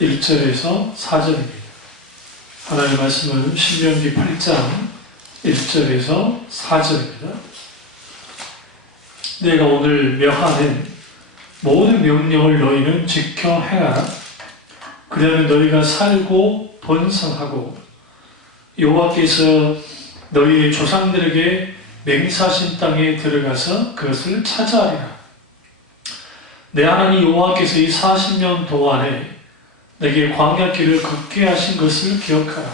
1절에서 4절입니다. 하나님의 말씀은 신명기 8장 1절에서 4절입니다. 내가 오늘 명하는 모든 명령을 너희는 지켜 행하라. 그러면 너희가 살고 번성하고 여호와께서 너희의 조상들에게 맹세하신 땅에 들어가서 그것을 차지하리라. 내 하나님 여호와께서 이 40년 동안에 내게 광야 길을 걷게 하신 것을 기억하라.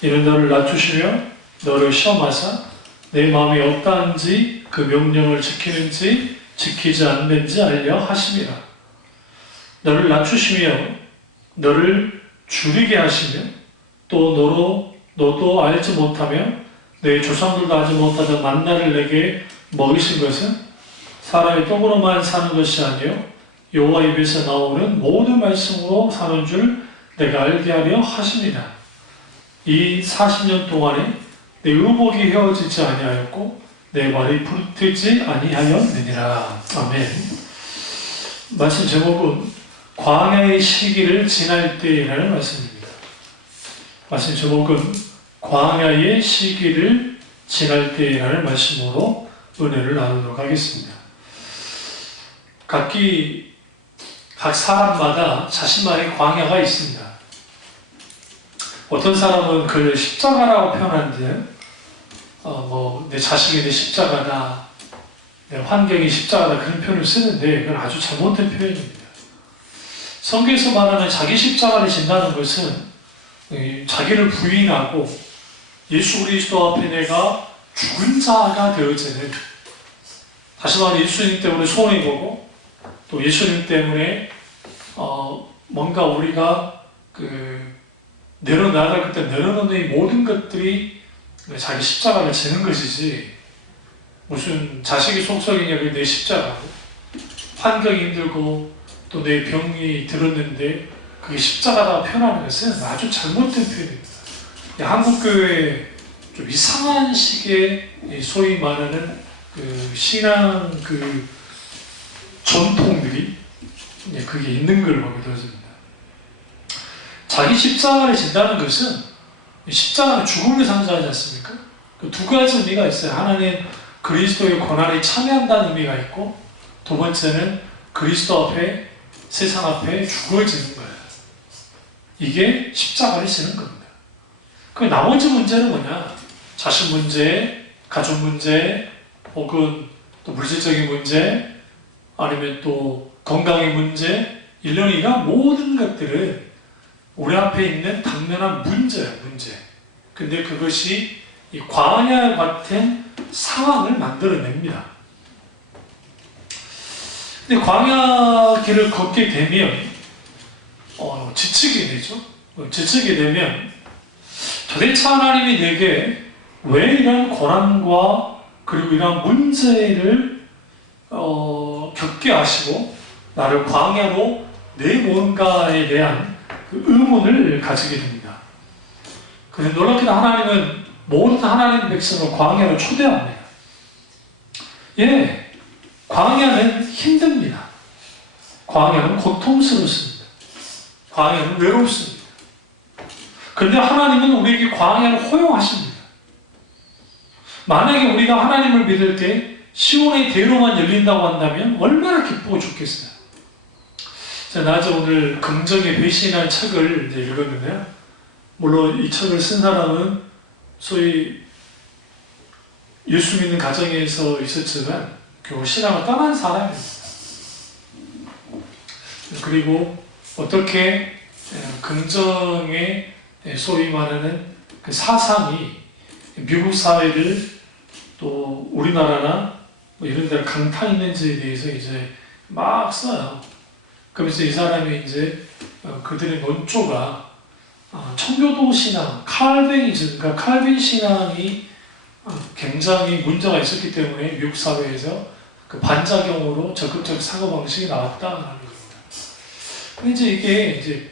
이는 너를 낮추시며 너를 시험하사 내 마음이 어떠한지 그 명령을 지키는지 지키지 않는지 알려 하심이라. 너를 낮추시며 너를 줄이게 하시며 또 너도 알지 못하며 내 조상들도 알지 못하던 만나를 내게 먹이신 것은 사람의 떡으로만 사는 것이 아니요 여호와 입에서 나오는 모든 말씀으로 사는 줄 내가 알게 하려 하십니다. 이 40년 동안에 내 의복이 헤어지지 아니하였고 내 말이 부르트지 아니하였느니라. 아멘. 말씀 제목은 광야의 시기를 지날 때라는 말씀입니다. 말씀 제목은 광야의 시기를 지날 때라는 말씀으로 은혜를 나누도록 하겠습니다. 각 사람마다 자신만의 광야가 있습니다. 어떤 사람은 그걸 십자가라고 표현하는데 내 자식이 내 십자가다, 내 환경이 십자가다 그런 표현을 쓰는데 그건 아주 잘못된 표현입니다. 성경에서 말하는 자기 십자가를 진다는 것은 자기를 부인하고 예수 그리스도 앞에 내가 죽은 자가 되어지는, 다시 말해 예수님 때문에 손해보고 또 예수님 때문에 뭔가 우리가 내려놔야 할 때 내려놓는 이 모든 것들이 자기 십자가를 지는 것이지, 무슨 자식이 속썩이냐 그게 내 십자가고, 환경이 힘들고 또 내 병이 들었는데 그게 십자가라고 표현하는 것은 아주 잘못된 표현입니다. 한국교회에 좀 이상한 식의 소위 말하는 신앙 전통들이 그게 있는 걸 보게 되어집니다. 자기 십자가를 진다는 것은, 십자가는 죽음을 상징하지 않습니까? 그 두 가지 의미가 있어요. 하나는 그리스도의 고난에 참여한다는 의미가 있고, 두 번째는 그리스도 앞에, 세상 앞에 죽어지는 거예요. 이게 십자가를 지는 겁니다. 그 나머지 문제는 뭐냐? 자식 문제, 가족 문제, 혹은 또 물질적인 문제, 아니면 또 건강의 문제, 일련이가 모든 것들은 우리 앞에 있는 당면한 문제예요, 문제. 근데 그것이 이 광야 같은 상황을 만들어냅니다. 근데 광야 길을 걷게 되면 지치게 되죠. 지치게 되면 도대체 하나님이 내게 왜 이런 고난과 그리고 이런 문제를 겪게 하시고 나를 광야로 내 뭔가에 대한 그 의문을 가지게 됩니다. 그런데 놀랍게도 하나님은 모든 하나님 백성을 광야로 초대합니다. 예, 광야는 힘듭니다. 광야는 고통스럽습니다. 광야는 외롭습니다. 그런데 하나님은 우리에게 광야를 허용하십니다. 만약에 우리가 하나님을 믿을 때 시온의 대로만 열린다고 한다면 얼마나 기쁘고 좋겠어요. 제가 낮에 오늘 긍정의 배신이라는 책을 읽었는데요. 물론 이 책을 쓴 사람은 소위 예수 믿는 가정에서 있었지만 결국 신앙을 떠난 사람입니다. 그리고 어떻게 긍정의 소위 말하는 그 사상이 미국 사회를 또 우리나라나 뭐 이런 데를 강타했는지에 대해서 이제 막 써요. 그러면서 이 사람이 이제 그들의 논조가 청교도 신앙, 칼빈이즘, 그러니까 칼빈 신앙이 굉장히 문제가 있었기 때문에 미국 사회에서 그 반작용으로 적극적 사고방식이 나왔다라는 겁니다. 근데 이제 이게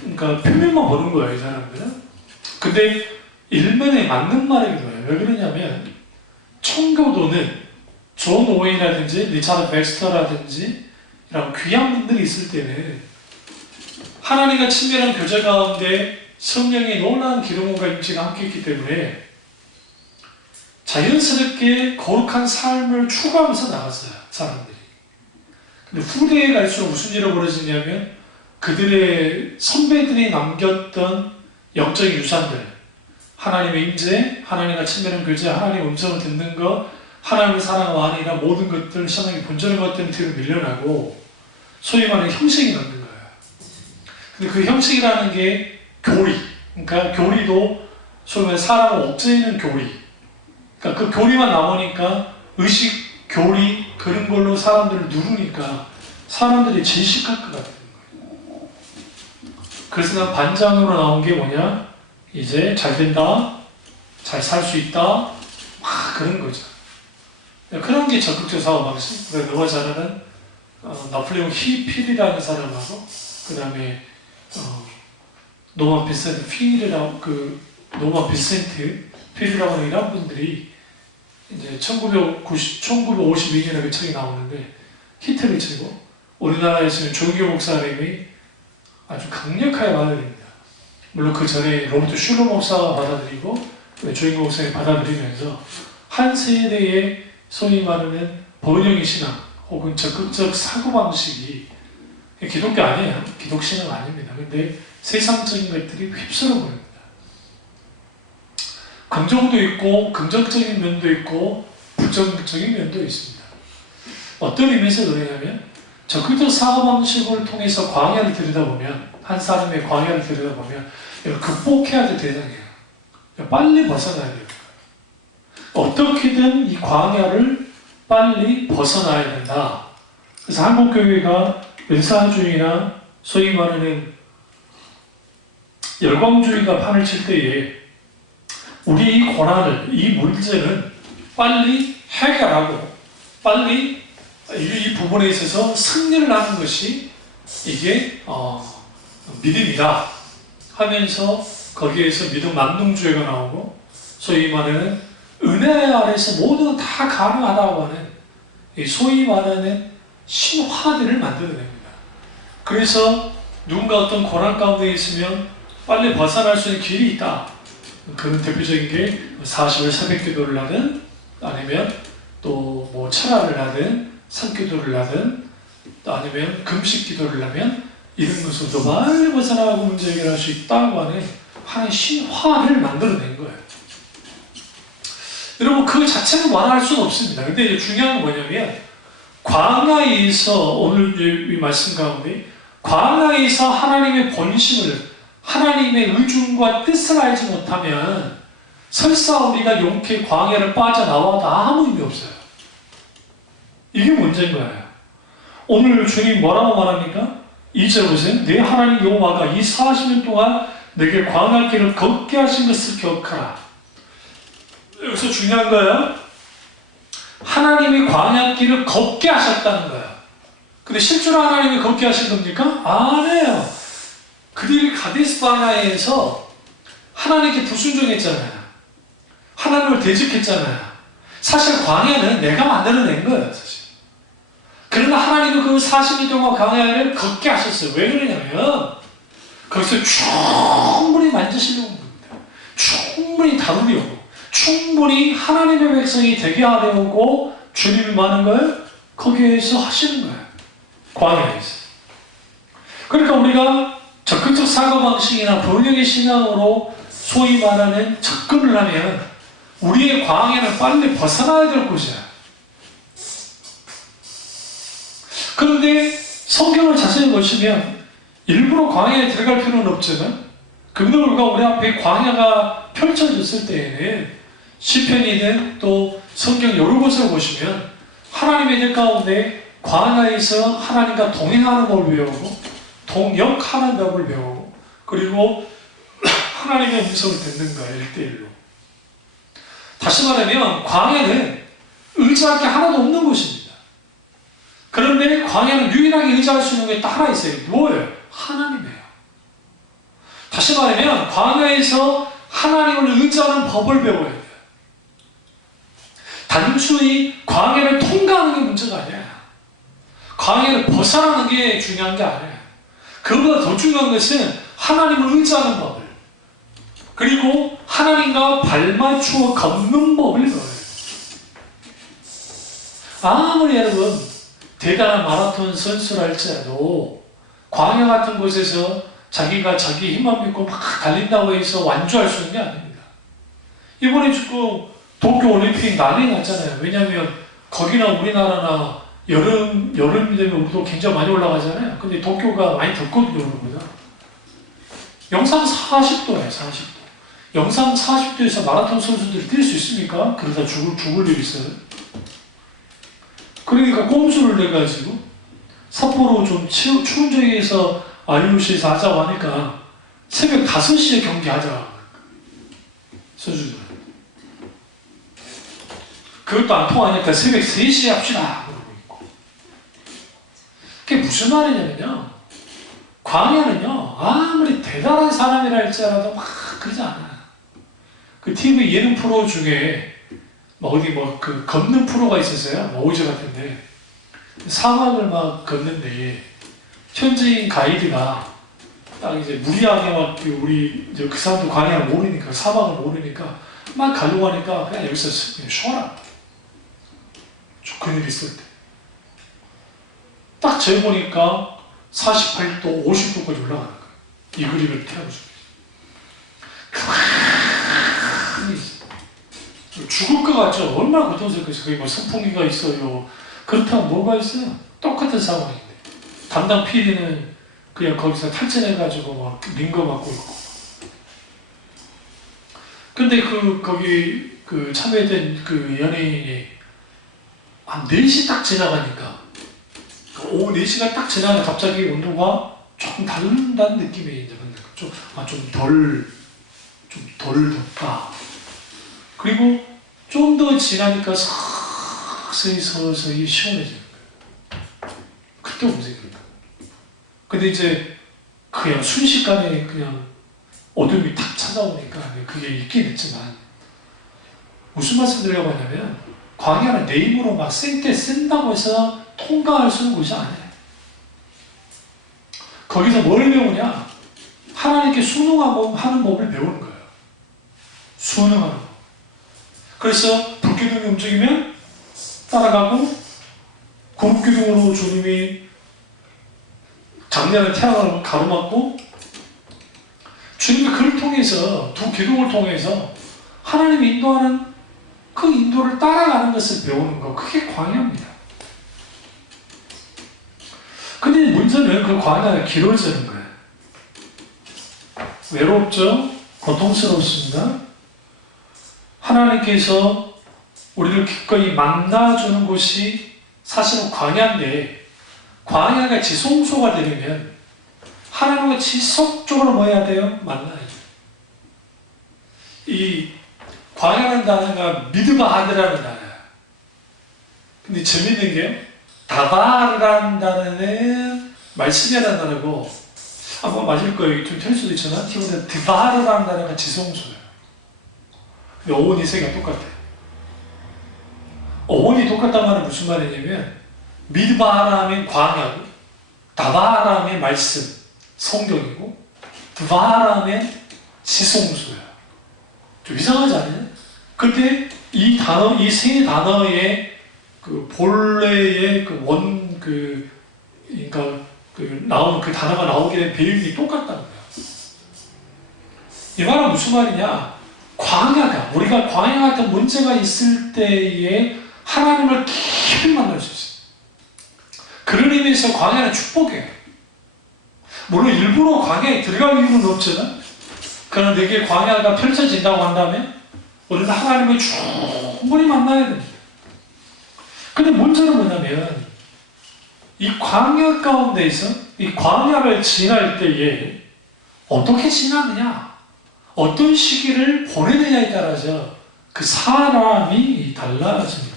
그러니까 표면만 보는 거예요, 이 사람들은. 근데 일면에 맞는 말이기도 해요. 왜 그러냐면 청교도는 존 오웬이라든지 리차드 백스터라든지 이런 귀한 분들이 있을 때는 하나님과 친밀한 교제 가운데 성령의 놀라운 기름과 임재가 함께 있기 때문에 자연스럽게 거룩한 삶을 추구하면서 나갔어요, 사람들이. 근데 후대에 갈수록 무슨 일이 벌어지냐면 그들의 선배들이 남겼던 영적인 유산들, 하나님의 임재, 하나님과 친밀한 교제, 하나님의 음성을 듣는 것, 하나님을 사랑하고 아니라 모든 것들, 신앙의 본전의 것들은 뒤로 밀려나고 소위 말하는 형식이 남는 거예요. 근데 그 형식이라는 게 교리, 그러니까 교리도 소위 말하는 사람을 억제하는 교리, 그러니까 그 교리만 남으니까 의식, 교리, 그런 걸로 사람들을 누르니까 사람들이 질식할 것 같은 거예요. 그래서 난 반장으로 나온 게 뭐냐? 이제 잘 된다, 잘 살 수 있다, 막 그런 거죠. 그런 게 적극적 사고 방식. 너가 잘 아는 나폴레옹 힐이라는 사람하고 그 다음에 노만 비센트 필이라고 하는 이런 분들이 이제 1952년에 그 책이 나오는데 히트를 치고 우리나라에서는 조규 목사님이 아주 강력하게 받아들입니다. 물론 그 전에 로버트 슐러 목사가 받아들이고 조규 목사님이 받아들이면서 한 세대의 소위 말하는 번영의 신앙 혹은 적극적 사고방식이 기독교 아니에요. 기독신앙 아닙니다. 근데 세상적인 것들이 휩쓸어 버립니다. 긍정도 있고 긍정적인 면도 있고 부정적인 면도 있습니다. 어떤 의미에서 그러냐면 적극적 사고방식을 통해서 광야를 들여다보면 한 사람의 광야를 들여다보면 극복해야 될 대상이에요. 빨리 벗어나야 돼요. 어떻게든 이 광야를 빨리 벗어나야 된다. 그래서 한국교회가 은사주의나 소위 말하는 열광주의가 판을 칠 때에 우리 이 고난을, 이 문제는 빨리 해결하고 빨리 이 부분에 있어서 승리를 하는 것이 이게 믿음이다 하면서 거기에서 믿음 만능주의가 나오고 소위 말하는 은혜 아래서 모두 다 가능하다고 하는 소위 말하는 신화들을 만들어냅니다. 그래서 누군가 어떤 고난 가운데 있으면 빨리 벗어날 수 있는 길이 있다. 그런 대표적인 게 40일 새벽 기도를 하든 아니면 또 뭐 철야를 하든 산기도를 하든 또 아니면 금식 기도를 하면 이런 것으로 빨리 벗어나고 문제 해결할 수 있다고 하는 하나의 신화를 만들어낸 거예요. 여러분 그 자체는 완화할 수는 없습니다. 근데 중요한 건 뭐냐면 광야에서 오늘 이 말씀 가운데 광야에서 하나님의 본심을 하나님의 의중과 뜻을 알지 못하면 설사 우리가 용케 광야를 빠져나와도 아무 의미 없어요. 이게 문제인 거예요. 오늘 주님 뭐라고 말합니까? 2절 보세요. 내 하나님 여호와가 이 40년 동안 내게 광야길을 걷게 하신 것을 기억하라. 여기서 중요한 거예요. 하나님이 광야길을 걷게 하셨다는 거예요. 근데 실제로 하나님이 걷게 하신 겁니까? 아니에요. 그들이 가데스 바네아에서 하나님께 불순종했잖아요. 하나님을 대적했잖아요. 사실 광야는 내가 만들어낸 거예요. 사실. 그러나 하나님은 그 40년 동안 광야를 걷게 하셨어요. 왜 그러냐면 거기서 충분히 만지시려고 합니다. 충분히 다루려고, 충분히 하나님의 백성이 되게 하려고 주님이 많은 걸 거기에서 하시는 거예요. 광야에서. 그러니까 우리가 적극적 사고방식이나 번영의 신앙으로 소위 말하는 접근을 하면 우리의 광야는 빨리 벗어나야 될 곳이야. 그런데 성경을 자세히 보시면 일부러 광야에 들어갈 필요는 없잖아요. 그럼에도 불구하고 우리 앞에 광야가 펼쳐졌을 때에는 시편이든 또 성경 여러 곳을 보시면 하나님의 들 가운데 광야에서 하나님과 동행하는 법을 배우고 동역하는 법을 배우고 그리고 하나님의 음성을 듣는 거예요. 1대1로. 다시 말하면 광야는 의지할 게 하나도 없는 곳입니다. 그런데 광야는 유일하게 의지할 수 있는 게 딱 하나 있어요. 뭐예요? 하나님이에요. 다시 말하면 광야에서 하나님을 의지하는 법을 배워야 돼요. 단순히 광야를 통과하는 게 문제가 아니에요. 광야를 벗어나는 게 중요한 게 아니에요. 그보다 더 중요한 것은 하나님을 의지하는 법을, 그리고 하나님과 발맞추어 걷는 법을 배워요. 아무리 여러분 대단한 마라톤 선수라 할지라도 광야 같은 곳에서 자기가 자기 힘만 믿고 막 달린다고 해서 완주할 수 있는 게 아닙니다. 이번에 지금 도쿄올림픽 난리 났잖아요. 왜냐하면 거기나 우리나라나 여름이 되면 우리도 굉장히 많이 올라가잖아요. 근데 도쿄가 많이 덥거든요, 그러보다. 영상 40도예요, 40도. 영상 40도에서 마라톤 선수들이 뛸 수 있습니까? 그러다 죽을 일 있어요. 그러니까 꼼수를 내가지고 삿포로 좀 추운 지역에서 IOC에서 하자고 하니까 새벽 5시에 경기하자. 선수들. 그것도 안 통하니까 새벽 3시에 합시다. 그러고 있고. 그게 무슨 말이냐면요. 광야는요, 아무리 대단한 사람이라 할지라도 막 그러지 않아요. 그 TV 예능 프로 중에 어디 그 걷는 프로가 있었어요. 오즈 같은데. 사막을 막 걷는데, 현지인 가이드가 딱 이제 무리하게 막 우리 이제 그 사람들 광야를 모르니까, 사막을 모르니까 막 가려고 하니까 그냥 여기서 그냥 쉬어라. 그늘 있을 때. 딱 재보니까 48도, 50도까지 올라가는 거예요. 이 그림을 태워주고. 가만히 있어요. 죽을 것 같죠? 얼마나 고통스럽겠어요. 거기 뭐 선풍기가 있어요. 그렇다면 뭐가 있어요? 똑같은 상황인데. 담당 PD는 그냥 거기서 탈진해가지고 막 링거 맞고 있고. 근데 거기 참여했던 그 연예인이 한 4시 딱 지나가니까, 오후 4시가 딱 지나가면 갑자기 온도가 조금 다른다는 느낌이 이제 좀 덜 덥다. 그리고 좀 더 지나니까 서서히 시원해지는 거예요. 그때 움직입니다. 근데 이제 그냥 순식간에 그냥 어둠이 탁 찾아오니까 그게 있긴 있지만, 무슨 말씀 드리려고 하냐면, 광야는 내 힘으로 막 쓴다고 해서 통과할 수 있는 곳이 아니에요. 거기서 뭘 배우냐? 하나님께 순응하는 법을 배우는 거예요. 순응하는 법. 그래서 불기둥이 움직이면 따라가고, 구름기둥으로 주님이 작년에 태양을 가로막고, 주님이 그를 통해서, 두 기둥을 통해서 하나님이 인도하는 그 인도를 따라가는 것을 배우는 거, 그게 광야입니다. 근데 문제는 그 광야가 길어지는 거예요. 외롭죠? 고통스럽습니다. 하나님께서 우리를 기꺼이 만나주는 곳이 사실은 광야인데, 광야가 지성소가 되려면 하나님과 지속적으로 뭐 해야 돼요? 만나야 돼요. 이 광야라는 단어가 미드바하드라는 단어예요. 근데 재밌는 게, 다바르라는 단어는 말씀이라는 단어고, 아마 맞을 거예요. 좀 틀릴 수도 있지만, 기본적으로 드바르라는 단어가 지성소예요. 근데 어원이 세 개가 똑같아요. 어원이 똑같다는 말은 무슨 말이냐면, 미드바하라 하면 광야고, 다바하라 하면 말씀, 성경이고, 드바하라 하면 지성소예요. 좀 이상하지 않아요? 근데 이 세 단어의 그 본래의 나오는 그 단어가 나오게 된 배경이 똑같다는 거예요. 이 말은 무슨 말이냐? 우리가 광야 같은 문제가 있을 때에 하나님을 깊이 만날 수 있어요. 그런 의미에서 광야는 축복이에요. 물론 일부러 광야에 들어갈 이유는 없잖아. 그러나 내게 광야가 펼쳐진다고 한다면 우리는 하나님을 충분히 만나야 됩니다. 근데 문제는 뭐냐면, 이 광야 가운데에서 이 광야를 지날 때에 어떻게 지나느냐, 어떤 시기를 보내느냐에 따라서 그 사람이 달라집니다.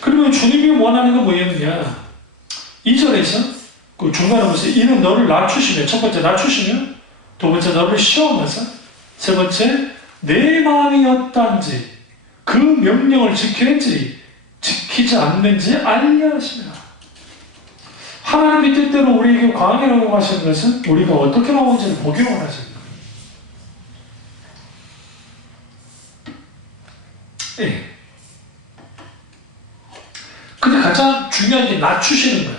그러면 주님이 원하는 건 뭐였느냐? 2절에서 그 중간에 보세요. 이는 너를 낮추시며, 첫 번째 낮추시며, 두 번째 너를 시험하사, 세 번째 내 마음이 어떤지 그 명령을 지키는지 지키지 않는지 알려 하시라. 하나님의 뜻대로 우리에게 광야라고 하시는 것은 우리가 어떻게 나오는지를 보기 원하십니다. 예. 근데 가장 중요한 게 낮추시는 거예요.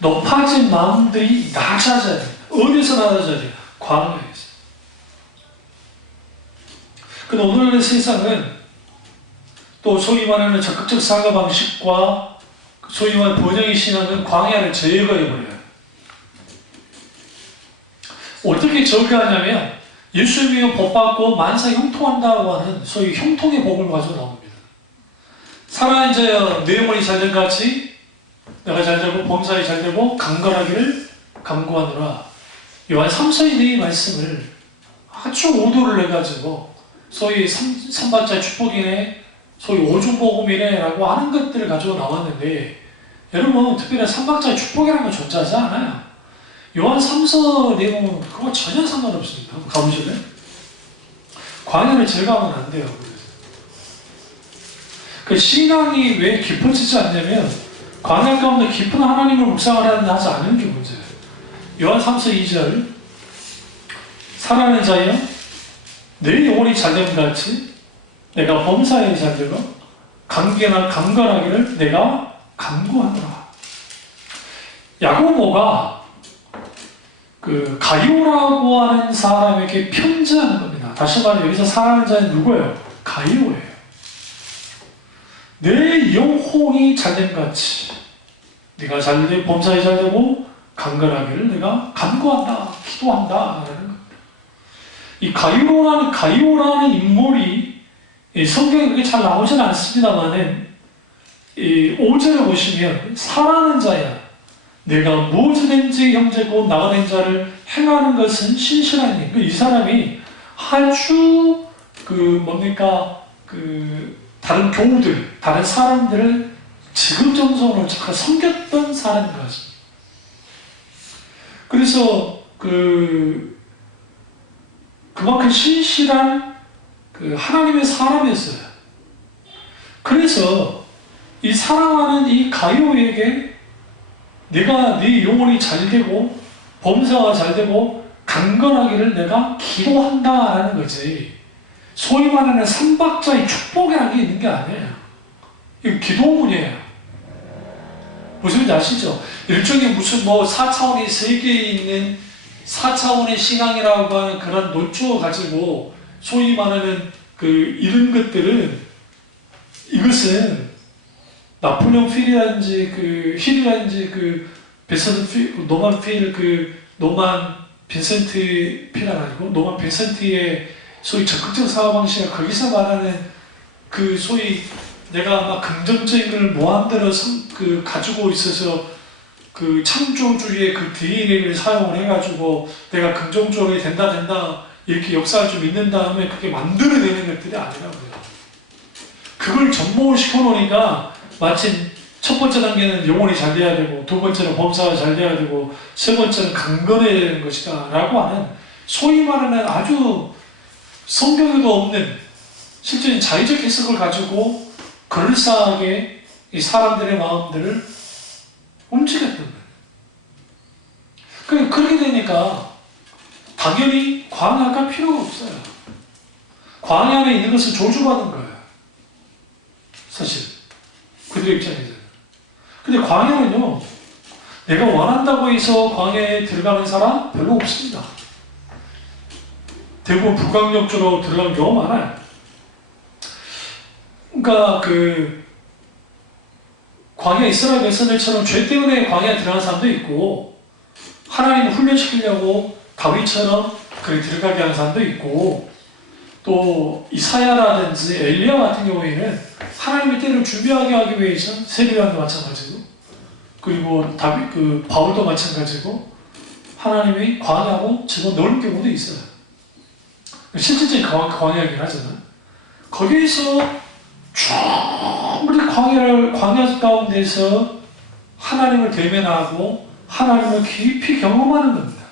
높아진 마음들이 낮아져야 돼요. 어디서 낮아져야 돼요? 광야에서. 근데 오늘의 세상은 또 소위 말하는 적극적 사고방식과 소위 말하는 번영의 신앙은 광야를 제거해버려요. 어떻게 제거하냐면 예수 믿어 복받고 만사 형통한다고 하는 소위 형통의 복을 가지고 나옵니다. 살아있는 자여 내 영혼이 잘된 같이 내가 잘되고 범사에 잘되고 강건하기를 간구하노라. 요한 3서의 네 말씀을 아주 오도를 해가지고 소위 삼박자의 축복이네, 소위 오중복음이네 라고 하는 것들을 가지고 나왔는데, 여러분 특별히 삼박자의 축복이라는 건 존재하지 않아요. 요한 3서 내용은 그거 전혀 상관없습니다. 한번 가보실래요? 광야를 제거하면 안 돼요. 그 신앙이 왜 깊어지지 않냐면 광야 가운데 깊은 하나님을 묵상을 하지 않는 게 문제예요. 요한 3서 2절 사랑하는 자여 내 영혼이 잘됨 같이 내가 범사에 잘되고 강건하기를 내가 간구하노라. 야고보가 그 가이오라고 하는 사람에게 편지하는 겁니다. 다시 말해 여기서 사랑하는 자는 누구예요? 가이오예요. 내 영혼이 잘됨 같이 네가 잘되고 범사에 잘되고 강건하기를 내가 간구한다, 기도한다 라는 겁니다. 이 가이오라는 인물이 성경에 그렇게 잘 나오지는 않습니다만은 이 5절을 보시면 사랑하는 자야 내가 무엇이든지 형제고 나가는 자를 행하는 것은 신실하니, 이 사람이 아주 다른 교우들, 다른 사람들을 지극정성으로 잘 섬겼던 사람인 것입니다. 그래서 그만큼 신실한 하나님의 사람이었어요. 그래서 이 사랑하는 이 가이오에게 내가 네 영혼이 잘되고 범사가 잘되고 강건하기를 내가 기도한다라는 거지, 소위 말하는 삼박자의 축복이라는 게 있는 게 아니에요. 이거 기도문이에요. 무슨 말인지 아시죠? 일종의 무슨 4차원의 세계에 있는 4차원의 신앙이라고 하는 그런 논조를 가지고 소위 말하는 이런 것들은, 이것은 나폴레옹 힐이라든지 노만 빈센트 필은 아니고 노만 빈센트의 소위 적극적 사고 방식을 거기서 말하는 소위 내가 막 긍정적인 걸 모함대로 가지고 있어서 창조주의의 DNA를 사용을 해가지고 내가 긍정적으로 된다 이렇게 역사를 좀 믿는 다음에 그게 만들어내는 것들이 아니라고요. 그걸 접목을 시켜놓으니까 마침 첫 번째 단계는 영혼이 잘 돼야 되고, 두 번째는 범사가 잘 돼야 되고, 세 번째는 강건해야 되는 것이다 라고 하는 소위 말하는 아주 성경에도 없는 실제 자의적 해석을 가지고 그럴싸하게 이 사람들의 마음들을 움직였던 거예요. 그렇게 되니까 당연히 광야가 필요가 없어요. 광야 안에 있는 것은 저주받은 거예요. 사실 그들의 입장에서는. 근데 광야는요, 내가 원한다고 해서 광야에 들어가는 사람 별로 없습니다. 대부분 불강력적으로 들어가는 경우가 많아요. 그러니까 광야 이스라엘 백성들처럼 죄 때문에 광야에 들어가는 사람도 있고, 하나님을 훈련시키려고 다윗처럼 들어가게 하는 사람도 있고, 또 이사야라든지 엘리야 같은 경우에는 하나님의 때를 준비하게 하기 위해서 세례요한도 마찬가지고, 그리고 바울도 마찬가지고 하나님이 광야로 집어넣을 경우도 있어요. 실질적인 광야이긴 하잖아요. 거기에서 충분히 광야 가운데서 하나님을 대면하고 하나님을 깊이 경험하는 겁니다.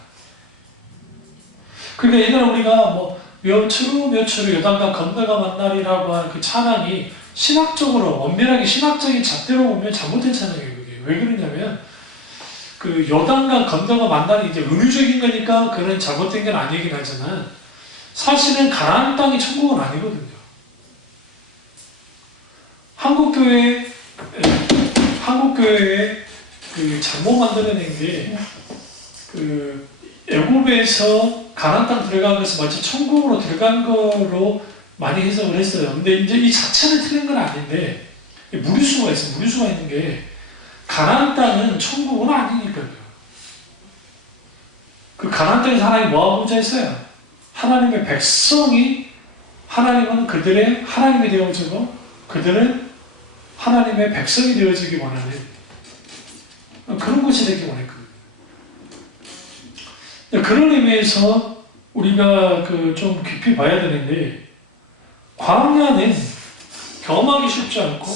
그러니까 옛날에 우리가 몇초로 요단강 건너가 만나리라고 하는 그 찬양이 신학적으로 엄밀하게 신학적인 잣대로 보면 잘못된 찬양이에요. 그게 왜 그러냐면 그 요단과 건너가 만나는 이제 은유적인 거니까 그런 잘못된 건 아니긴 하지만 사실은 가나안 땅이 천국은 아니거든요. 한국교회에 그 잘못 만들어낸 게 그 애굽에서 가나안 땅 들어간 것을 마치 천국으로 들어간 거로 많이 해석을 했어요. 근데 이제 이 자체는 틀린 건 아닌데 무리수가 있어요. 무리수가 있는 게 가나안 땅은 천국은 아니니까요. 그 가나안 땅에서 하나님 뭐하고자 했어요? 하나님의 백성이 하나님은 그들의 하나님이 되어지고 그들은 하나님의 백성이 되어지기 원하는 그런 곳이 되기 원했거든요. 그런 의미에서 우리가 그 좀 깊이 봐야 되는데 광야는 경험하기 쉽지 않고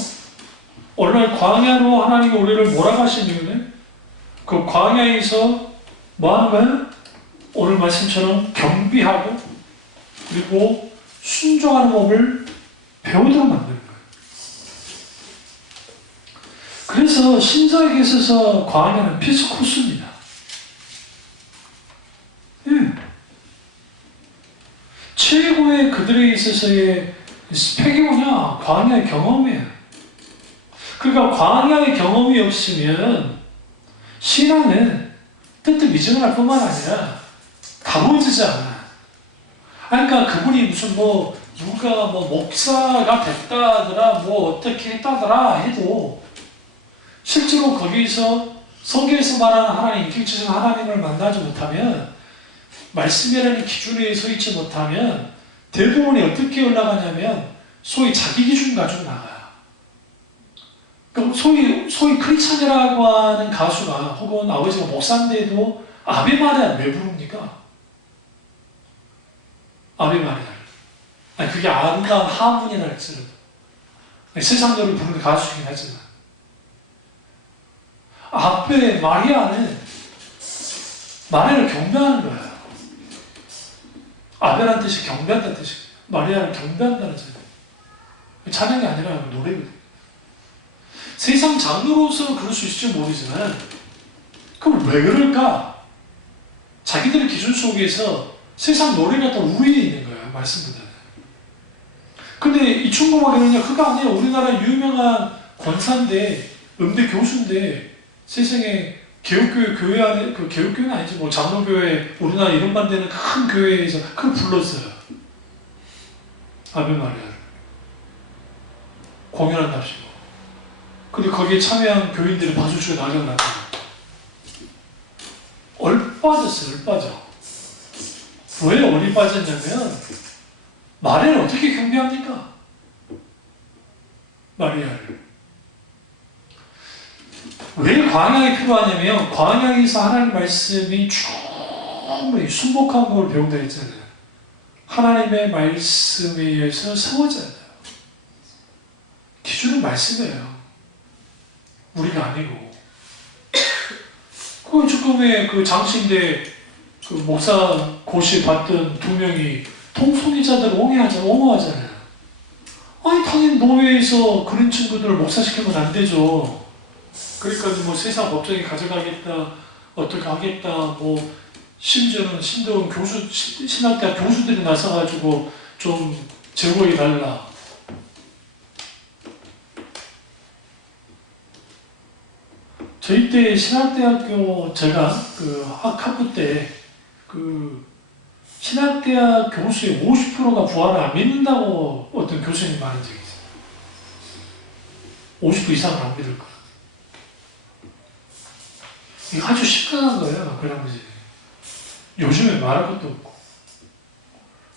오늘 광야로 하나님이 우리를 몰아가신 이유는 그 광야에서 뭐 하는 거야? 오늘 말씀처럼 경비하고 그리고 순종하는 법을 배우도록 만드는 거예요. 그래서 신자에게 있어서 광야는 필수 코스입니다. 최고의 그들에게 있어서의 스펙이 뭐냐? 광야의 경험이에요. 그러니까 광야의 경험이 없으면 신앙은 뜨뜻미지근할 뿐만 아니라 다루어지지 않아. 그러니까 그분이 무슨 뭐 누가 뭐 목사가 됐다더라 뭐 어떻게 했다더라 해도 실제로 거기서 성경에서 말하는 하나님, 인격적인 하나님을 만나지 못하면 말씀이라는 기준에 서 있지 못하면 대부분이 어떻게 올라가냐면 소위 자기 기준 가지고 나가요. 그럼 소위 크리스찬이라고 하는 가수가 혹은 아버지가 목사인데도 아베 마리아를 왜 부릅니까? 아베 마리아를. 아니 그게 아름다운 하모니라 할지라도 세상적으로 부르는 가수이긴 하지만 아베 마리아는 마리아를 경배하는 거예요. 아베라는 뜻이 경배한다는 뜻이에요. 마리아를 경배한다는 뜻이에요. 찬양이 아니라 노래거든요. 세상 장르로서 그럴 수 있을지 모르지만 그럼 왜 그럴까? 자기들의 기준 속에서 세상 노래가 더 우위에 있는 거야. 말씀보다는. 근데 이 충고가 그러냐? 그거 아니에요. 우리나라 유명한 권사인데 음대 교수인데 세상에 개혁교회 교회 안에 그 개혁교회는 아니지 뭐 장로교회 우리나라 이름만 되는 큰 교회에서 그걸 불렀어요. 아베 마리아를 공연한답시고. 근데 거기에 참여한 교인들이 박수치고 난리가 났다. 얼빠졌어요. 얼빠져. 왜 얼이 빠졌냐면 마리아를 어떻게 경배합니까? 마리아를. 왜 광야가 필요하냐면 광야에서 하나님 말씀이 충분히 순복한 걸 배운다 했잖아요. 하나님의 말씀에 의해서 세워져야 돼요. 기준은 말씀이에요. 우리가 아니고. 그 지금의 그 장신대 그 목사 고시 받던 두 명이 통속이자들 옹호하잖아요. 아니 당연히 노예에서 그런 친구들을 목사시키면 안 되죠. 그러니까 뭐 세상 법정에 가져가겠다, 어떻게 하겠다, 뭐 심지어는 신대원 교수, 신학대학 교수들이 나서가지고 좀 제보해달라. 저희 때 신학대학교 제가 그 학부 때 그 신학대학 교수의 50%가 부활을 안 믿는다고 어떤 교수님이 말한 적이 있어요. 50% 이상은 안 믿을 거야. 이거 아주 심각한 거예요. 그 당시. 요즘에 말할 것도 없고.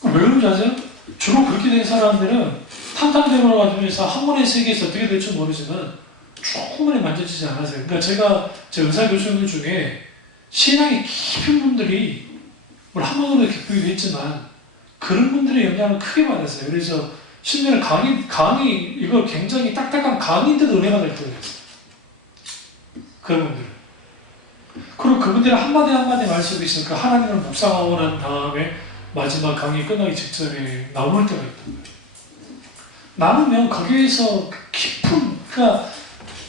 왜 그런지 아세요? 주로 그렇게 된 사람들은 탕탕대로를 가지면서 학문의 세계에서 어떻게 될지 모르지만 충분히 만져지지 않았어요. 그러니까 제가 제 의사 교수님들 중에 신앙이 깊은 분들이 물론 학문으로 깊기도 했지만 그런 분들의 영향을 크게 받았어요. 그래서 심지어는 강의 이거 굉장히 딱딱한 강의인데도 은혜가 될 때가 있어요. 그런 분들. 그리고 그분들의 한마디 한마디 말씀이 있으니까 하나님을 묵상하고 난 다음에 마지막 강의 끝나기 직전에 나올 때가 있던 거예요. 나누면 거기에서 깊은, 그러니까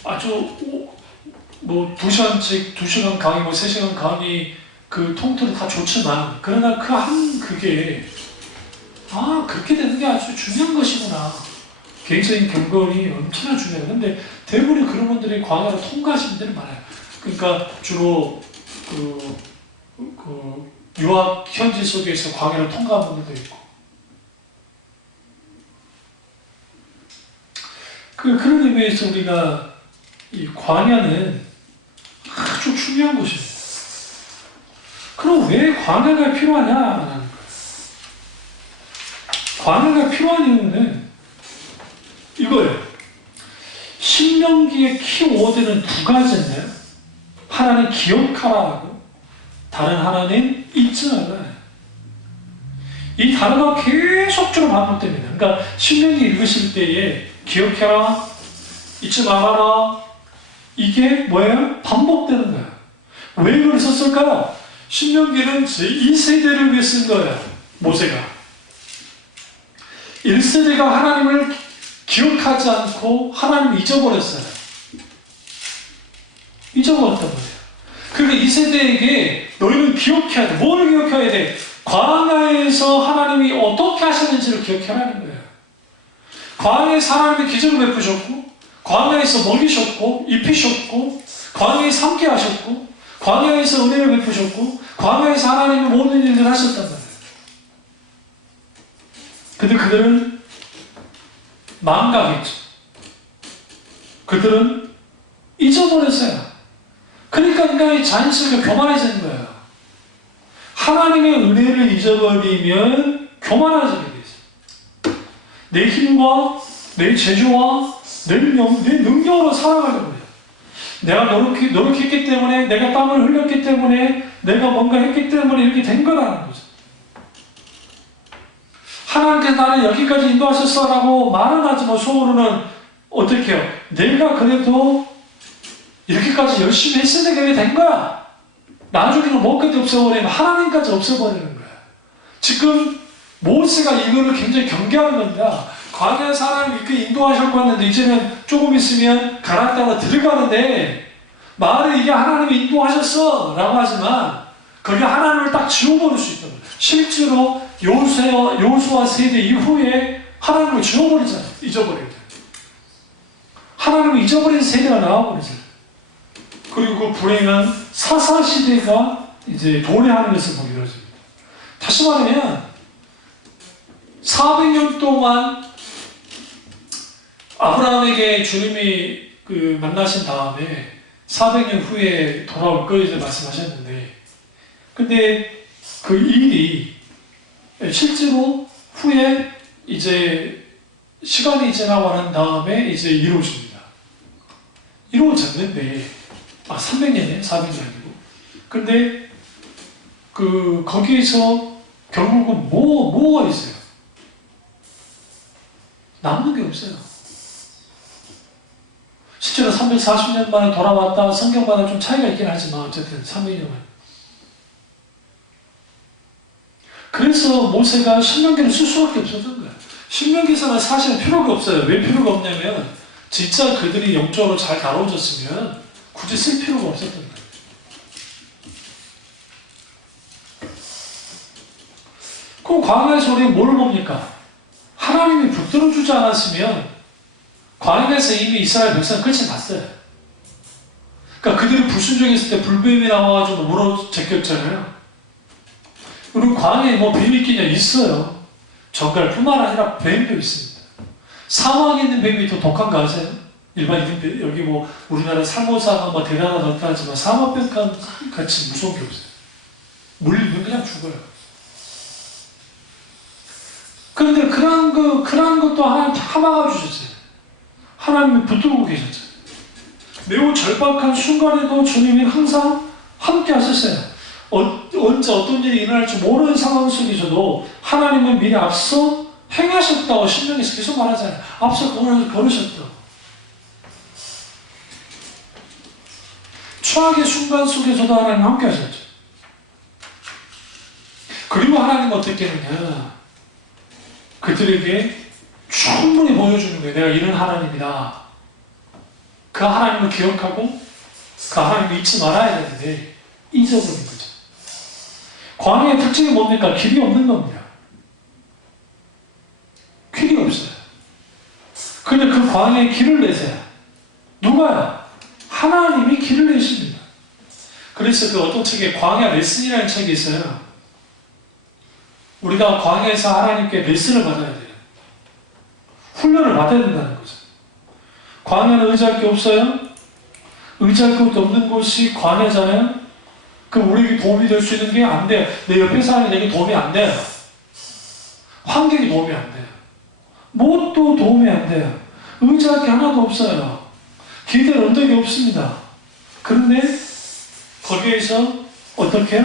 아주 뭐 2시간씩 2시간 강의, 뭐 3시간 강의 그 통틀이 다 좋지만 그러나 그게 그렇게 되는 게 아주 중요한 것이구나. 개인적인 경건이 엄청나 중요해요. 근데 대부분의 그런 분들이 광야를 통과하시는 분들이 많아요. 그러니까 주로 그 유학 현지 속에서 광야를 통과한 분들도 있고. 그런 의미에서 우리가 이 광야는 아주 중요한 것입니다. 그럼 왜 광야가 필요하냐라는 거예요. 광야가 필요한 이유는 이거예요. 신명기의 키워드는 2가지인데요. 하나는 기억하라고, 다른 하나는 잊지 말라. 이 단어가 계속적으로 반복됩니다. 그러니까 신명기 읽으실 때에 기억해라, 잊지 말아라, 이게 뭐예요? 반복되는 거예요. 왜 이걸 썼을까요? 신명기는 제2세대를 위해 쓴 거예요. 모세가 1세대가 하나님을 기억하지 않고 하나님을 잊어버렸어요. 잊어버렸단 말이에요. 그러니까 2세대에게 너희는 기억해야 돼. 뭐를 기억해야 돼? 광야에서 하나님이 어떻게 하셨는지를 기억해라는 거예요. 광야에서 하나님이 기적을 베푸셨고, 광야에서 먹이셨고, 입히셨고, 광야에서 함께 하셨고, 광야에서 은혜를 베푸셨고, 광야에서 하나님이 모든 일들을 하셨단 말이에요. 근데 그들은 망각했죠. 그들은 잊어버렸어요. 그러니까 인간이 자연스럽게 교만해지는 거예요. 하나님의 은혜를 잊어버리면 교만해지게 되죠. 내 힘과 내 재주와 내 능력으로 살아가려고 해요. 내가 노력했기 때문에, 내가 땀을 흘렸기 때문에, 내가 뭔가 했기 때문에 이렇게 된 거라는 거죠. 하나님께서 나를 여기까지 인도하셨어라고 말은 하지만 속으로는 어떻게 해요? 내가 그래도 이렇게까지 열심히 했으니까 이게 된 거야. 나중에는 뭐까지 없애버리면 하나님까지 없애버리는 거야. 지금 모세가 이거를 굉장히 경계하는 겁니다. 광야에서 하나님 이렇게 인도하셨고 했는데 이제는 조금 있으면 가나안 땅으로 들어가는데 말은 이게 하나님이 인도하셨어 라고 하지만 그게 하나님을 딱 지워버릴 수 있다는 거예요. 실제로 여호수아 세대 이후에 하나님을 지워버리잖아요. 잊어버리죠. 하나님을 잊어버린 세대가 나와버리잖아요. 그리고 그 불행한 사사시대가 이제 도래하는 것을 보게 되어집니다. 다시 말하면 400년 동안 아브라함에게 주님이 만나신 다음에 400년 후에 돌아올 거 이제 말씀하셨는데, 근데 그 일이 실제로 후에 이제 시간이 지나고 난 다음에 이제 이루어집니다. 이루어졌는데 300년이에요. 400년 아니고. 근데 거기에서 결국은 뭐가 있어요? 남는 게 없어요. 실제로 340년 만에 돌아왔다 성경마다 좀 차이가 있긴 하지만 어쨌든 300년은. 그래서 모세가 신명기를 쓸 수밖에 없었던 거예요. 신명기서는 사실은 필요가 없어요. 왜 필요가 없냐면 진짜 그들이 영적으로 잘 다뤄졌으면 굳이 쓸 필요가 없었던 거예요. 그럼 광야에서 우리는 뭘 봅니까? 하나님이 붙들어주지 않았으면 광야에서 이미 이스라엘 백성은 끝이 났어요. 그러니까 그들이 불순종했을 때 불뱀이 나와가지고 물어 제꼈잖아요. 우리 광야에 뭐 뱀이 있겠냐? 있어요. 정갈뿐만 아니라 뱀도 있습니다. 사막에 있는 뱀이 더 독한 거 아세요? 일반 여기 뭐 우리나라 살모사가 뭐 대단하다 하지만 사막뱀 같이 무서운 게 없어요. 물리면 그냥 죽어요. 그런데 그런 것도 하나님 다 막아주셨어요. 하나님이 붙들고 계셨어요. 매우 절박한 순간에도 주님이 항상 함께 하셨어요. 언제 어떤 일이 일어날지 모르는 상황 속에서도 하나님은 미리 앞서 행하셨다고 신명에서 계속 말하잖아요. 앞서 걸으셨다. 추악의 순간 속에서도 하나님 함께 하셨죠. 그리고 하나님은 어떻게 했느냐? 그들에게 충분히 보여주는 거예요. 내가 이런 하나님이다. 그 하나님을 기억하고 그 하나님을 잊지 말아야 되는데 잊어버린 거죠. 광야의 특징이 뭡니까? 길이 없는 겁니다. 길이 없어요. 근데 그 광야에 길을 내세요. 누가요? 하나님이 길을 내십니다. 그래서 그 어떤 책에 광야 레슨이라는 책이 있어요. 우리가 광야에서 하나님께 레슨을 받아야 돼요. 훈련을 받아야 된다는 거죠. 광야는 의지할 게 없어요? 의지할 것도 없는 곳이 광야잖아요? 그럼 우리에게 도움이 될 수 있는 게 안 돼요. 내 옆에 사람이 내게 도움이 안 돼요. 환경이 도움이 안 돼요. 무엇도 도움이 안 돼요. 의지할 게 하나도 없어요. 기댈 언덕이 없습니다. 그런데 거기에서 어떻게 해요?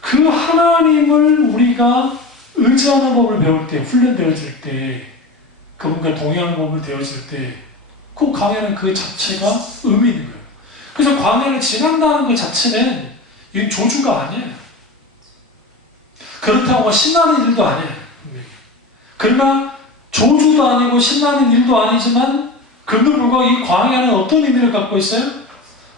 그 하나님을 우리가 의지하는 법을 배울 때, 훈련되어질 때, 그분과 동행하는 법을 배워질 때, 그 광야는 그 자체가 의미 있는 거예요. 그래서 광야를 지난다는 것 자체는 이건 조주가 아니에요. 그렇다고 신나는 일도 아니에요. 그러나 조주도 아니고 신나는 일도 아니지만 그럼에도 불구하고 이 광야는 어떤 의미를 갖고 있어요?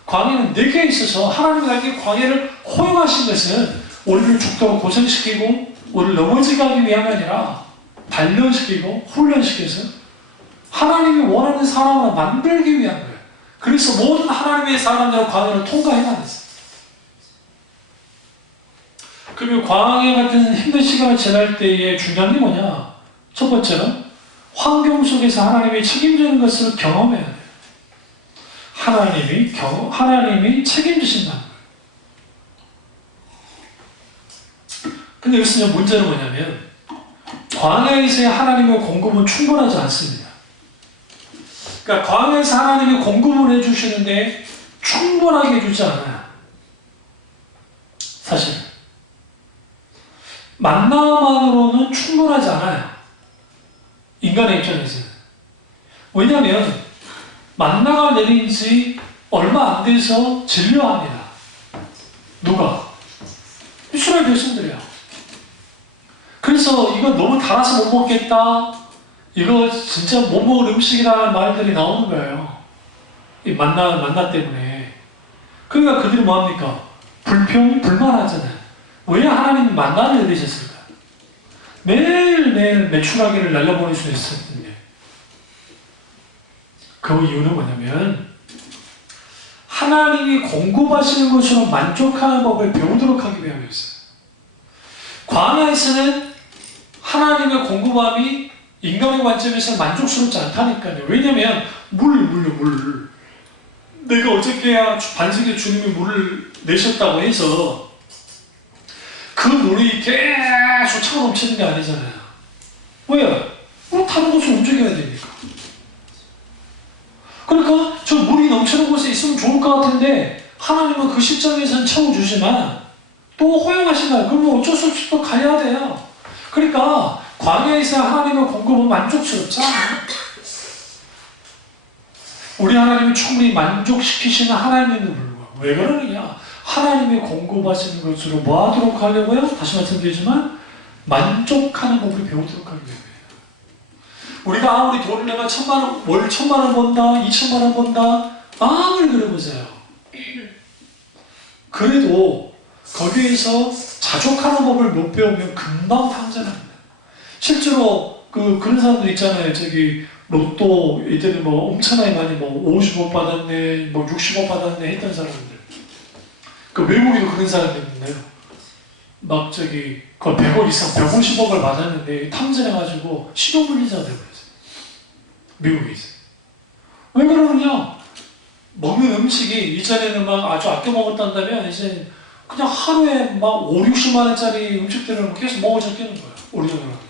광야는 내게 있어서 하나님이 나에게 광야를 허용하신 것은 우리를 죽도록 고생시키고 우리를 넘어지게 하기 위함이 아니라 단련시키고 훈련시켜서 하나님이 원하는 사람으로 만들기 위한 거예요. 그래서 모든 하나님의 사람들은 광야를 통과해야 됐어요. 그리고 광야 같은 힘든 시간을 지날 때의 중요한 게 뭐냐? 첫 번째는 환경 속에서 하나님이 책임지는 것을 경험해야 돼요. 하나님이 책임지신다는 거예요. 근데 여기서 문제는 뭐냐면 광야에서의 하나님의 공급은 충분하지 않습니다. 그러니까 광야에서 하나님이 공급을 해주시는데 충분하게 해주지 않아요. 사실 만나만으로는 충분하지 않아요. 인간의 입장에서는. 왜냐하면 만나가 내린 지 얼마 안 돼서 진료합니다. 누가? 이스라엘 백성들이야. 그래서 이거 너무 달아서 못 먹겠다. 이거 진짜 못 먹을 음식이라는 말들이 나오는 거예요. 이 만나 때문에. 그러니까 그들이 뭐합니까? 불만하잖아요. 왜 하나님이 만나를 내리셨을까? 매일매일 메추라기를 날려보낼 수 있을 텐데. 그 이유는 뭐냐면 하나님이 공급하시는 것으로 만족하는 법을 배우도록 하기 위함이었어요. 광야에서는 하나님의 공급함이 인간의 관점에서 만족스럽지 않다니까요. 왜냐면 물. 내가 어저께야 반석에 주님이 물을 내셨다고 해서 그 물이 계속 차고 넘치는 게 아니잖아요. 왜요? 다른 곳을 움직여야 되니까. 그러니까 저 물이 넘치는 곳에 있으면 좋을 것 같은데 하나님은 그 시점에서는 채워주지만 또 허용하시나요? 그러면 어쩔 수 없이 또 가야 돼요. 그러니까 광야에서 하나님의 공급은 만족스럽지 않아요. 우리 하나님이 충분히 만족시키시는 하나님임에도 불구하고 왜 그러느냐? 하나님이 공급하시는 것으로 뭐 하도록 하려고요? 다시 말씀드리지만 만족하는 법을 배우도록 하기 위해요. 우리가 아무리 돈을 내가 월 1,000만 원 번다, 2,000만 원 번다, 아무리 그래보세요. 그래도 거기에서 자족하는 법을 못 배우면 금방 탕진합니다. 실제로 그런 사람들 있잖아요. 저기 로또 이때는 뭐 엄청나게 많이 뭐 50억 받았네, 뭐 60억 받았네 했던 사람들. 그 외국에도 그런 사람들 있는데요. 막 저기 거의 100억 이상, 150억을 받았는데 탕진해가지고 신용불리자가 되어버렸어요. 미국에 있어요. 왜 그러느냐? 먹는 음식이 이전에는 막 아주 아껴 먹었단다면 이제 그냥 하루에 막 5, 60만 원짜리 음식들을 계속 먹어져 끼는 거예요. 우리나라는.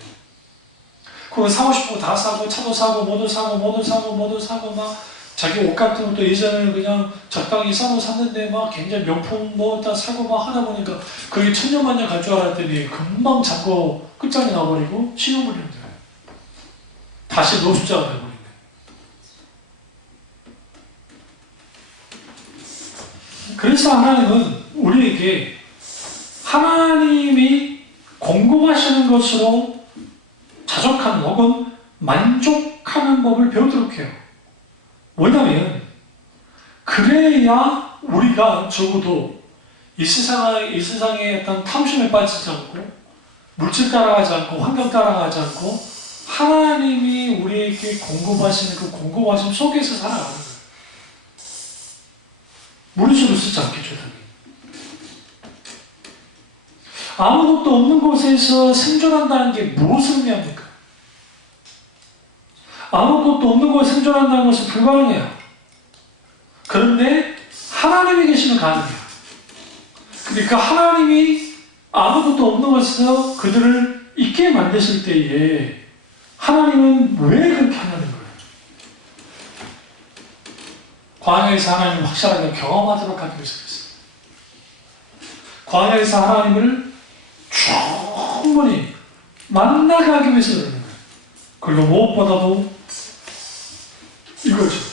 그거 사고 싶은 거 다 사고, 차도 사고, 뭐도 사고, 막 자기 옷 같은 것도 예전에는 그냥 적당히 싸고 샀는데 막 굉장히 명품 뭐 다 사고 막 하다 보니까 그게 천년만년 갈 줄 알았더니 금방 잠궈 끝장이 나버리고 신용불량자예요. 다시 노숙자가 되버리네. 그래서 하나님은 우리에게 하나님이 공급하시는 것으로 자족하는 혹은 만족하는 법을 배우도록 해요. 왜냐하면 그래야 우리가 적어도 이 세상에 어떤 탐심에 빠지지 않고 물질 따라가지 않고 환경 따라가지 않고 하나님이 우리에게 공급하시는 그 공급하심 속에서 살아가는 거예요. 무리수를 쓰지 않겠죠, 당연히. 아무것도 없는 곳에서 생존한다는 게 무엇을 의미합니까? 아무것도 없는 곳에 생존한다는 것은 불가능해요. 그런데 하나님이 계시면 가능해요. 근데 그 하나님이 아무것도 없는 곳에서 그들을 있게 만드실 때에 하나님은 왜 그렇게 하냐는 거예요. 광야에서 하나님을 확실하게 경험하도록 하기 위해서 그랬습니다. 광야에서 하나님을 충분히 만나가기 위해서 그러는 거예요. 그리고 무엇보다도 이거죠.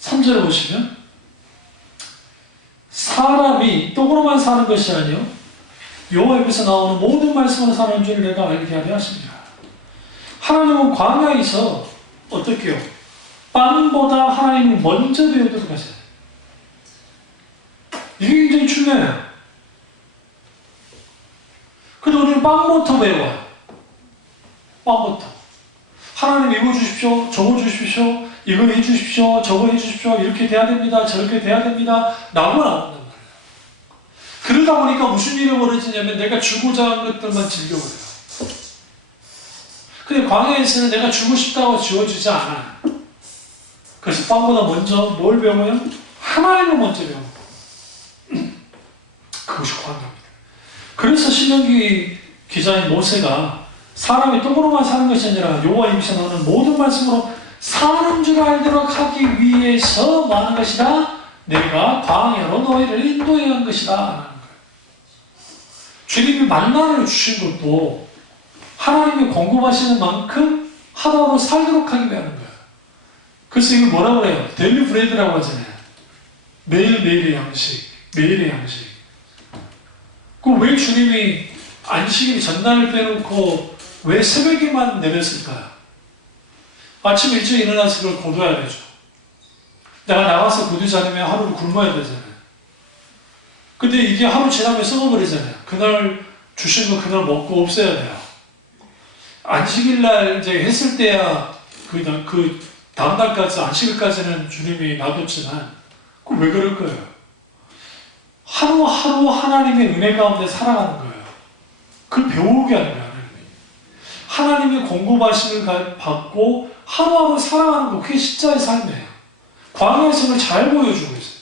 3절에 보시면 사람이 떡으로만 사는 것이 아니요 여호와 입에서 나오는 모든 말씀으로 사는 줄 내가 알게 하려 하십니다. 하나님은 광야에서 어떻게 해요? 빵보다 하나님을 먼저 배우도록 하세요. 이게 굉장히 중요해요. 그래도 우리는 빵부터 배워요. 빵부터. 하나님 이거 주십시오. 저거 주십시오. 이거 해주십시오. 저거 해주십시오. 이렇게 돼야 됩니다. 저렇게 돼야 됩니다. 나오고 나온단 말이에요. 그러다 보니까 무슨 일이 벌어지냐면 내가 주고자 하는 것들만 즐겨버려요. 근데 광야에서는 내가 주고 싶다고 지워주지 않아요. 그래서 빵보다 먼저 뭘 배워요? 하나님을 먼저 배워요. 그것이 광야입니다. 그래서 신명기 기자인 모세가 사람이 떡으로만 사는 것이 아니라 여호와 입에서 나오는 모든 말씀으로 사는 줄 알도록 하기 위해서 뭐 하는 것이다? 내가 광야로 너희를 인도해 온 것이다 하는 거예요. 주님이 만나를 주신 것도 하나님이 공급하시는 만큼 하루하루 살도록 하기 위해 하는 거예요. 그래서 이걸 뭐라고 그래요? 데일리 브레드라고 하잖아요. 매일매일의 양식, 매일의 양식. 그 왜 주님이 안식일 전날을 빼놓고 왜 새벽에만 내렸을까요? 아침 일찍 일어나서 그걸 거둬야 되죠. 내가 나가서 거두지 않으면 하루를 굶어야 되잖아요. 근데 이게 하루 지나면 썩어버리잖아요. 그날 주신 거 그날 먹고 없애야 돼요. 안식일날 이제 했을 때야 그 다음날까지 안식일까지는 주님이 놔뒀지만 그걸 왜 그럴 거예요? 하루하루 하나님의 은혜 가운데 살아가는 거예요. 그걸 배우게 하는 거예요. 하나님의 공급하심을 받고 하루하루 살아가는 거, 그게 십자의 삶이에요. 광야성을 잘 보여주고 있어요.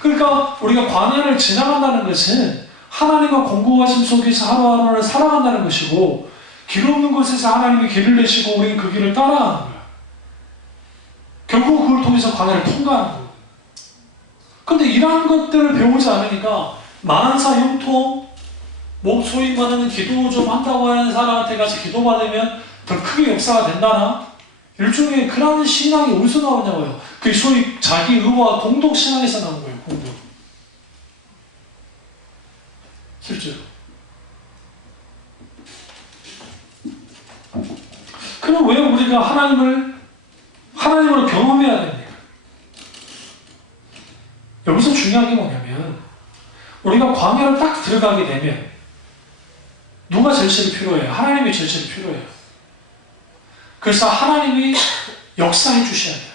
그러니까 우리가 광야를 지나간다는 것은 하나님과 공급하심 속에서 하루하루를 살아간다는 것이고 길 없는 곳에서 하나님이 길을 내시고 우리는 그 길을 따라가는 거예요. 결국 그걸 통해서 광야를 통과하는 거예요. 그런데 이러한 것들을 배우지 않으니까 만사 형통, 소위 말하는 기도 좀 한다고 하는 사람한테 가서 기도 받으면 더 크게 역사가 된다나? 일종의 그런 신앙이 어디서 나오냐고요. 그게 소위 자기 의와 공동 신앙에서 나온 거예요. 공동. 실제로. 그럼 왜 우리가 하나님으로 경험해야 됩니까? 여기서 중요한 게 뭐냐면 우리가 광야를 딱 들어가게 되면 누가 절실히 필요해요? 하나님이 절실히 필요해요. 그래서 하나님이 역사해 주셔야 돼요.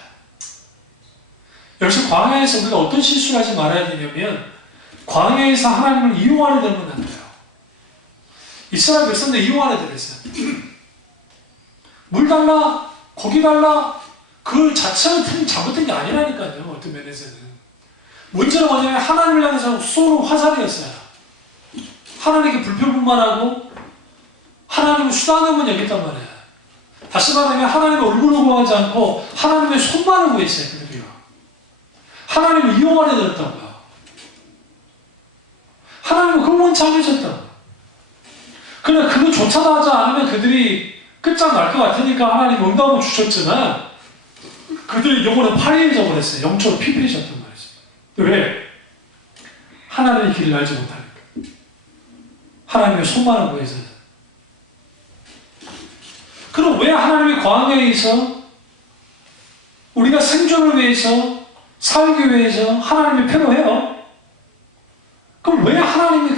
여기서 광야에서 우리가 어떤 실수를 하지 말아야 되냐면 광야에서 하나님을 이용하려 들면 안 돼요. 이스라엘 백성들 이용하려 들었어요. 물 달라, 고기 달라, 그 자체는 잘못된 게 아니라니까요. 어떤 면에서는. 문제는 뭐냐면 하나님을 향해서 쏘는 화살이었어요. 하나님께 불평불만하고 하나님을 수단으로만 여겼단 말이에요. 다시 말하면 하나님의 얼굴을 구하지 않고 하나님의 손만을 구했어요. 그들이요. 하나님을 이용하려 들었다고요. 하나님은 그것만 참으셨다고. 그러나 그거조차도 하지 않으면 그들이 끝장날 것 같으니까 하나님 응답을 주셨지만 그들의 영혼은 파리해져 버렸어요. 영적으로 피폐해졌단 말이죠. 왜? 하나님의 길을 알지 못하니까. 하나님의 손만을 구해서. 그럼 왜 하나님의 광야에서 우리가 생존을 위해서, 살기 위해서 하나님이 필요해요. 그럼 왜 하나님이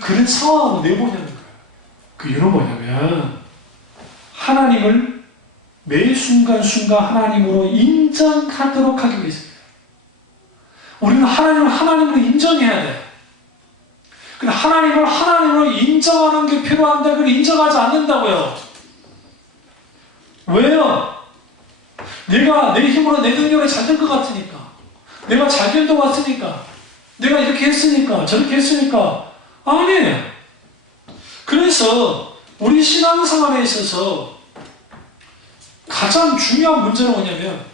그런 상황으로 내보냐는 거예요. 그 이유는 뭐냐면 하나님을 매 순간순간 하나님으로 인정하도록 하기 위해서입니다. 우리는 하나님을 하나님으로 인정해야 돼요. 근데 하나님을 하나님으로 인정하는 게 필요한데 그걸 인정하지 않는다고요. 왜요? 내가 내 힘으로 내 능력으로 잘 될 것 같으니까, 내가 잘 될 것 같으니까, 내가 이렇게 했으니까 저렇게 했으니까 아니에요. 그래서 우리 신앙생활에 있어서 가장 중요한 문제는 뭐냐면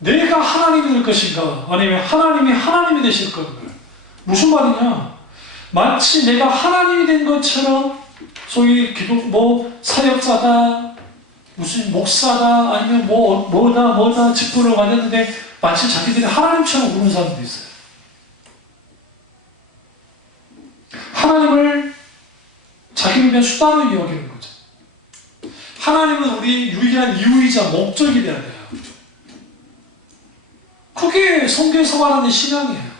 내가 하나님이 될 것인가 아니면 하나님이 하나님이 되실 건가. 무슨 말이냐, 마치 내가 하나님이 된 것처럼 소위 사역자다, 무슨 목사다, 아니면 뭐다 직분을 받았는데 마치 자기들이 하나님처럼 구는 사람도 있어요. 하나님을 자기를 위한 수단으로 여기는 거죠. 하나님은 우리 유일한 이유이자 목적이 되어야 돼요. 그게 성경에서 말하는 신앙이에요.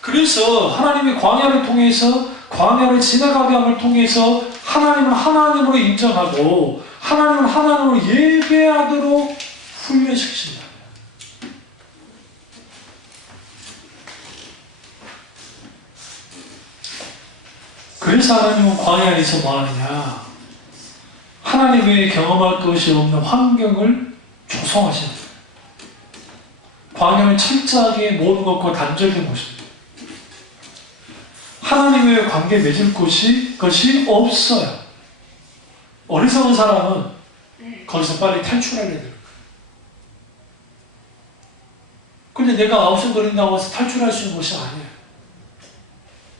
그래서 하나님이 광야를 통해서, 광야를 지나가게 함을 통해서 하나님을 하나님으로 인정하고 하나님을 하나님으로 예배하도록 훈련시키신다. 그래서 하나님은 광야에서 뭐 하느냐, 하나님 외에 경험할 것이 없는 환경을 조성하시는 거예요. 광야는 철저하게 모든 것과 단절된 곳입니다. 하나님의 관계 맺을 것이 없어요. 어리석은 사람은 거기서 빨리 탈출하려고 해요. 근데 내가 아우성거린다고 해서 탈출할 수 있는 것이 아니에요.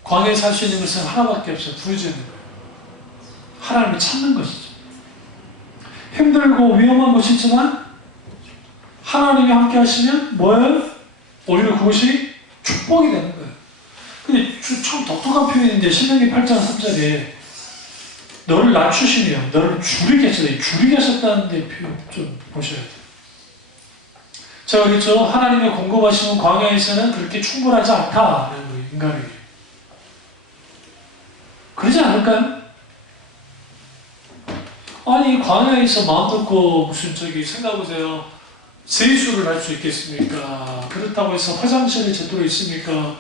광야에 살 수 있는 것은 하나밖에 없어요. 부르짖는 거예요. 하나님을 찾는 것이죠. 힘들고 위험한 것이지만 하나님이 함께 하시면 뭐예요? 오히려 그것이 축복이 되는 거예요. 근데 참 독특한 표현인데 신명기 8장 3절에 너를 낮추시며 너를 줄이게 하셨다. 줄이게 하셨다는 데 표현 좀 보셔야 돼요. 제가 그랬죠. 하나님의 공급하시는 광야에서는 그렇게 충분하지 않다는 거예요. 인간에게. 그러지 않을까요? 아니 광야에서 마음 놓고 무슨 생각해보세요. 세수를 할 수 있겠습니까? 그렇다고 해서 화장실에 제대로 있습니까?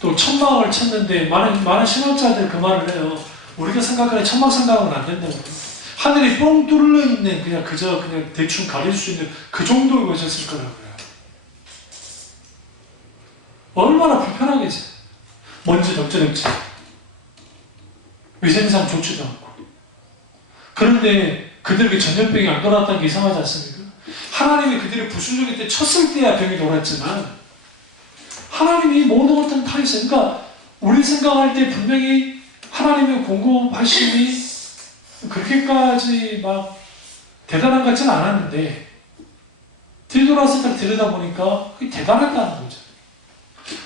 또 천막을 쳤는데 많은 신학자들 그 말을 해요. 우리가 생각하는 천막 생각은 안 된다고. 하늘이 뻥 뚫려 있는 그냥 대충 가릴 수 있는 그 정도의 것이었을 거라고 그래요. 얼마나 불편하겠어요. 먼지 덕지덕지. 위생상 좋지도 않고. 그런데 그들에게 전염병이 안 돌았다는 게 이상하지 않습니까? 하나님이 그들이 부수적일 때 쳤을 때야 병이 돌았지만 하나님이 모든 것들은 다 있어요. 그러니까 우리 생각할 때 분명히 하나님의 공급하심이 그렇게까지 막 대단한 것 같지는 않았는데 뒤돌아서 딱 들여다보니까 그게 대단하다는 거죠.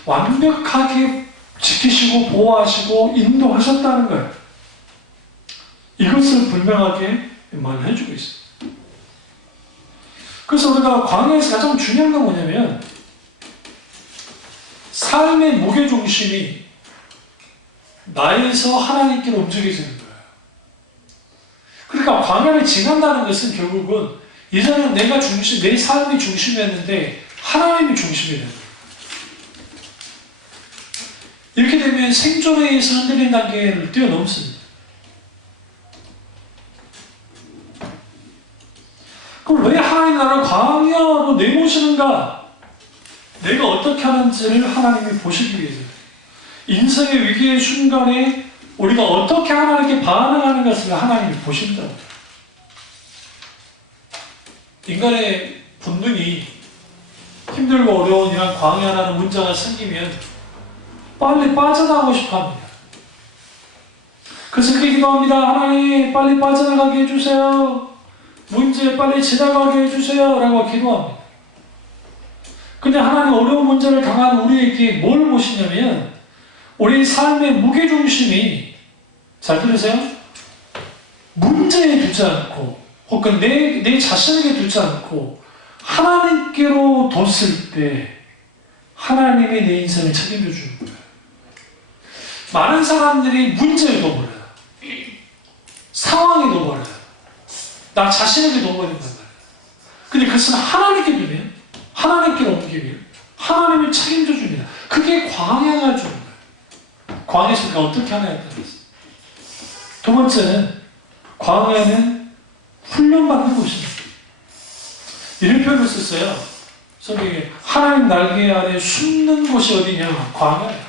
완벽하게 지키시고 보호하시고 인도하셨다는 거예요. 이것을 분명하게 말해주고 있어요. 그래서 우리가 광야에서 가장 중요한 건 뭐냐면 삶의 무게중심이 나에서 하나님께로 움직여지는 거예요. 그러니까 광야를 지난다는 것은 결국은 이제는 내 삶이 중심이었는데 하나님이 중심이 되는 거예요. 이렇게 되면 생존에 의해서 흔들린 단계를 뛰어넘습니다. 그럼 왜 하나님 나라를 광야로 내모시는가? 내가 어떻게 하는지를 하나님이 보시기 위해서, 인생의 위기의 순간에 우리가 어떻게 하나님께 반응하는 것을 하나님이 보신다고. 인간의 본능이 힘들고 어려운 이런 광야라는 문제가 생기면 빨리 빠져나가고 싶어 합니다. 그래서 그렇게 기도합니다. 하나님 빨리 빠져나가게 해주세요. 문제 빨리 지나가게 해주세요 라고 기도합니다. 근데 하나님 어려운 문제를 당한 우리에게 뭘 보시냐면 우리 삶의 무게중심이, 잘 들으세요? 문제에 두지 않고 혹은 내 자신에게 두지 않고 하나님께로 뒀을 때 하나님이 내 인생을 책임져 주는 거예요. 많은 사람들이 문제를 둬버려요. 상황에 둬버려요. 나 자신에게 둬버린단 말이에요. 근데 그것은 하나님께 두면, 하나님께로 옮기면 하나님이 책임져 줍니다. 그게 광야가 주는 거예요. 광야에서 우리가 어떻게 하나에 따라서. 두 번째는 광야는 훈련받는 곳입니다. 이런 표현을 썼어요. 성경에 하나님 날개 아래 숨는 곳이 어디냐? 광야예요.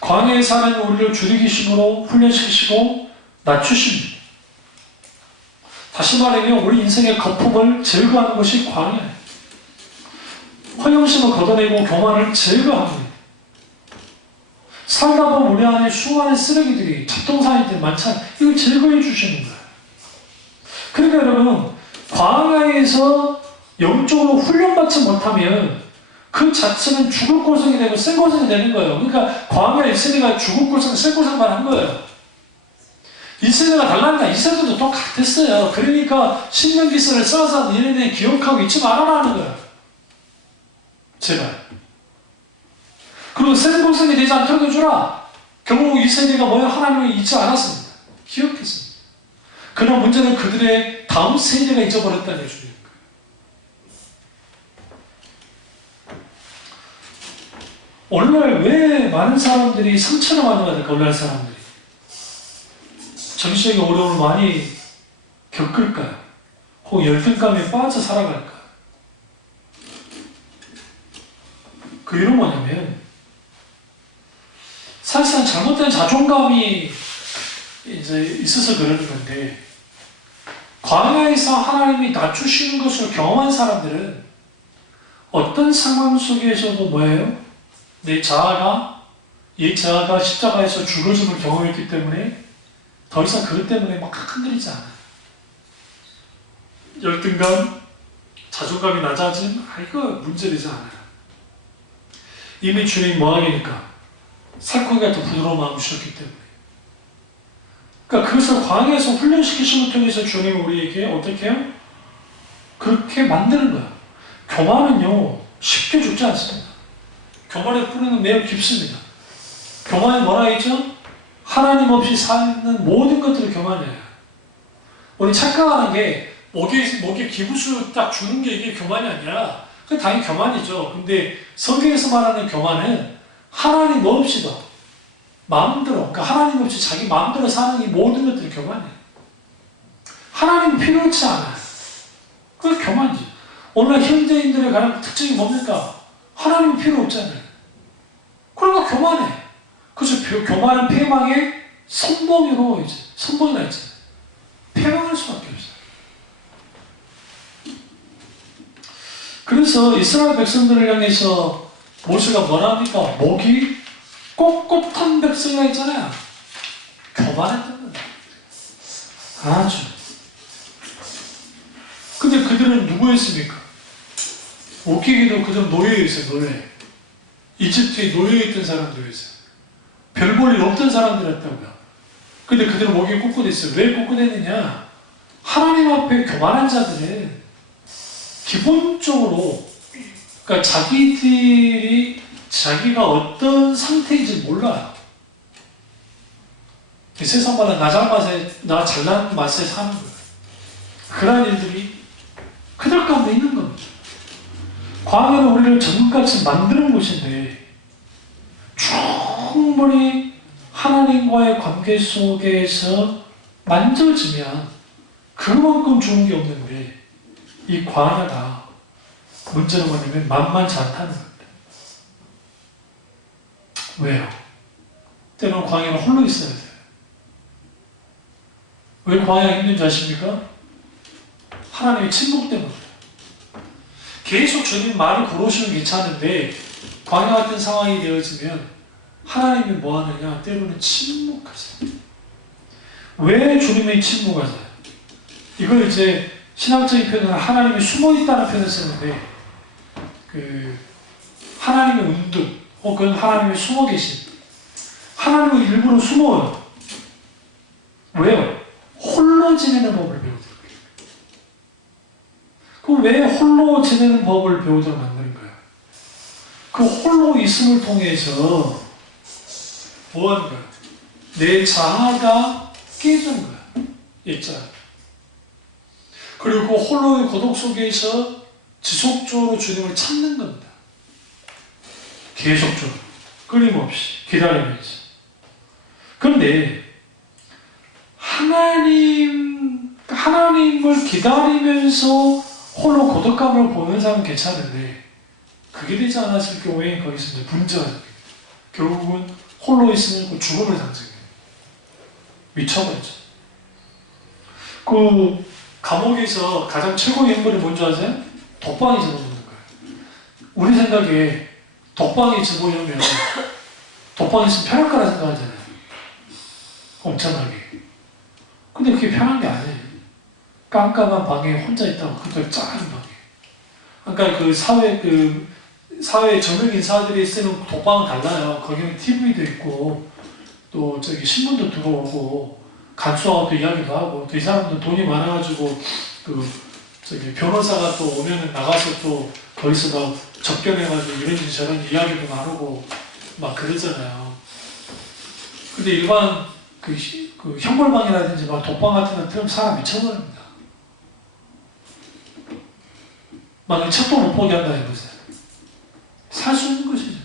광야에서 하나님 우리를 줄이기심으로 훈련시키시고 낮추십니다. 다시 말하면 우리 인생의 거품을 제거하는 것이 광야예요. 허영심을 걷어내고 교만을 제거합니다. 살다 보면 우리 안에 수많은 쓰레기들이 잡동사니들 많잖아요. 이걸 제거해 주시는 거예요. 그러니까 여러분, 광야에서 영적으로 훈련받지 못하면 그 자체는 죽을 고생이 되고 생고생이 되는 거예요. 그러니까 광야 이스라엘가 죽을 고생, 생고생만 한 거예요. 이스라엘가 달랐나? 이스라엘도 똑같았어요. 그러니까 신명기서를 써서 얘네들이 기억하고 잊지 말아라는 거예요. 제발. 그리고 생고생이 되지 않도록 해주라. 결국 이스라엘가 뭐예요? 하나님을 잊지 않았습니다. 기억했습니다. 그러나 문제는 그들의 다음 세대가 잊어버렸다는 얘기죠. 오늘날 왜 많은 사람들이 상처를 많이 받을까? 오늘날 사람들이 정신적인 어려움을 많이 겪을까요? 혹은 열등감에 빠져 살아갈까요? 그 이유는 뭐냐면 사실상 잘못된 자존감이 이제 있어서 그러는 건데, 광야에서 하나님이 낮추시는 것을 경험한 사람들은 어떤 상황 속에서도 뭐예요? 내 자아가, 이 자아가 십자가에서 죽어짐을 경험했기 때문에 더 이상 그것 때문에 막 흔들리지 않아요. 열등감, 자존감이 낮아짐, 이거 문제되지 않아요. 이미 주님이 뭐하니까? 살코기 같은 부드러운 마음을 주셨기 때문에. 그러니까 그것을 광야에서 훈련시키심을 통해서 주님이 우리에게 어떻게 해요? 그렇게 만드는 거예요. 교만은요, 쉽게 죽지 않습니다. 교만의 뿌리는 매우 깊습니다. 교만이 뭐라 했죠? 하나님 없이 사는 모든 것들을 교만이에요. 우리 착각하는 게 목에 기부수 딱 주는 게 이게 교만이 아니라, 그게 당연히 교만이죠. 근데 성경에서 말하는 교만은 하나님 없이도 마음대로, 그러니까 하나님 없이 자기 마음대로 사는 이 모든 것들이 교만이에요. 하나님 필요치 않아요. 그게 교만이지. 오늘날 현대인들의 가장 특징이 뭡니까? 하나님 필요 없잖아요. 그러니까 교만해. 그래서 교만은 패망의 선봉이로 이제 선봉이 나있잖아요. 패망할 수밖에 없어요. 그래서 이스라엘 백성들을 향해서 모세가 뭐라 합니까? 목이 꼿꼿한 백성이라 했잖아요. 교만했던 거예요. 아주. 근데 그들은 누구였습니까? 웃기기도 그들은 노예였어요. 노예. 이집트에 노예였던 사람들이었어요. 별 볼 일 없던 사람들이었다고요. 근데 그들은 목이 꼿꼿했어요. 왜 꼿꼿했느냐? 하나님 앞에 교만한 자들은 기본적으로, 그러니까 자기가 어떤 상태인지 몰라요. 세상마다 나 잘난 맛에 사는 거예요. 그런 일들이 그들 가운데 있는 겁니다. 광야는 우리를 정금같이 만드는 곳인데, 충분히 하나님과의 관계 속에서 만져지면 그만큼 좋은 게 없는데, 이 광야다. 문제는 뭐냐면 만만치 않다는 겁니다. 왜요? 때로는 광야는 홀로 있어야 돼요. 왜 광야가 힘든지 아십니까? 하나님의 침묵 때문에. 계속 주님 말을 걸어오시면 괜찮은데 광야 같은 상황이 되어지면 하나님이 뭐 하느냐? 때로는 침묵하세요. 왜 주님이 침묵하세요? 이걸 이제 신학적인 표현은 하나님이 숨어있다는 표현을 쓰는데, 하나님의 운둔 혹은 하나님이 숨어 계신, 하나님은 일부러 숨어요. 왜요? 홀로 지내는 법을 배우도록. 그럼 왜 홀로 지내는 법을 배우도록 만드는 거예요? 그 홀로 있음을 통해서 뭐 하는 거예요? 내 자아가 깨지는 거예요. 있자. 그리고 그 홀로의 고독 속에서 지속적으로 주님을 찾는 겁니다. 계속적으로. 끊임없이 기다리면서. 그런데 하나님을 기다리면서 홀로 고독감을 보는 사람은 괜찮은데 그게 되지 않았을 경우에 거기서 이제 문제가 생깁니다. 결국은 홀로 있으면 그 죽음을 상징해요. 미쳐버리죠. 그 감옥에서 가장 최고의 형벌이 뭔지 아세요? 독방에 집어넣는 거예요. 우리 생각에 독방에 집어넣으면 독방에 있으면 편할 거라 생각하잖아요. 엄청나게. 근데 그게 편한 게 아니에요. 깜깜한 방에 혼자 있다고 그것도 작은 방에. 그러니까 사회 저명 인사들이 쓰는 독방은 달라요. 거기는 TV도 있고 또 저기 신문도 들어오고 간수하고 이야기도 하고 또 이 사람들 돈이 많아가지고 변호사가 또 오면은 나가서 또 거기서 막 접견해가지고 이런지 저런지 이야기도 나누고 막 그러잖아요. 근데 일반 그 형벌방이라든지 막 독방 같은 데 들으면 사람 미쳐버립니다. 막 책도 못 보게 한다 이거죠. 살 수 있는 것이죠.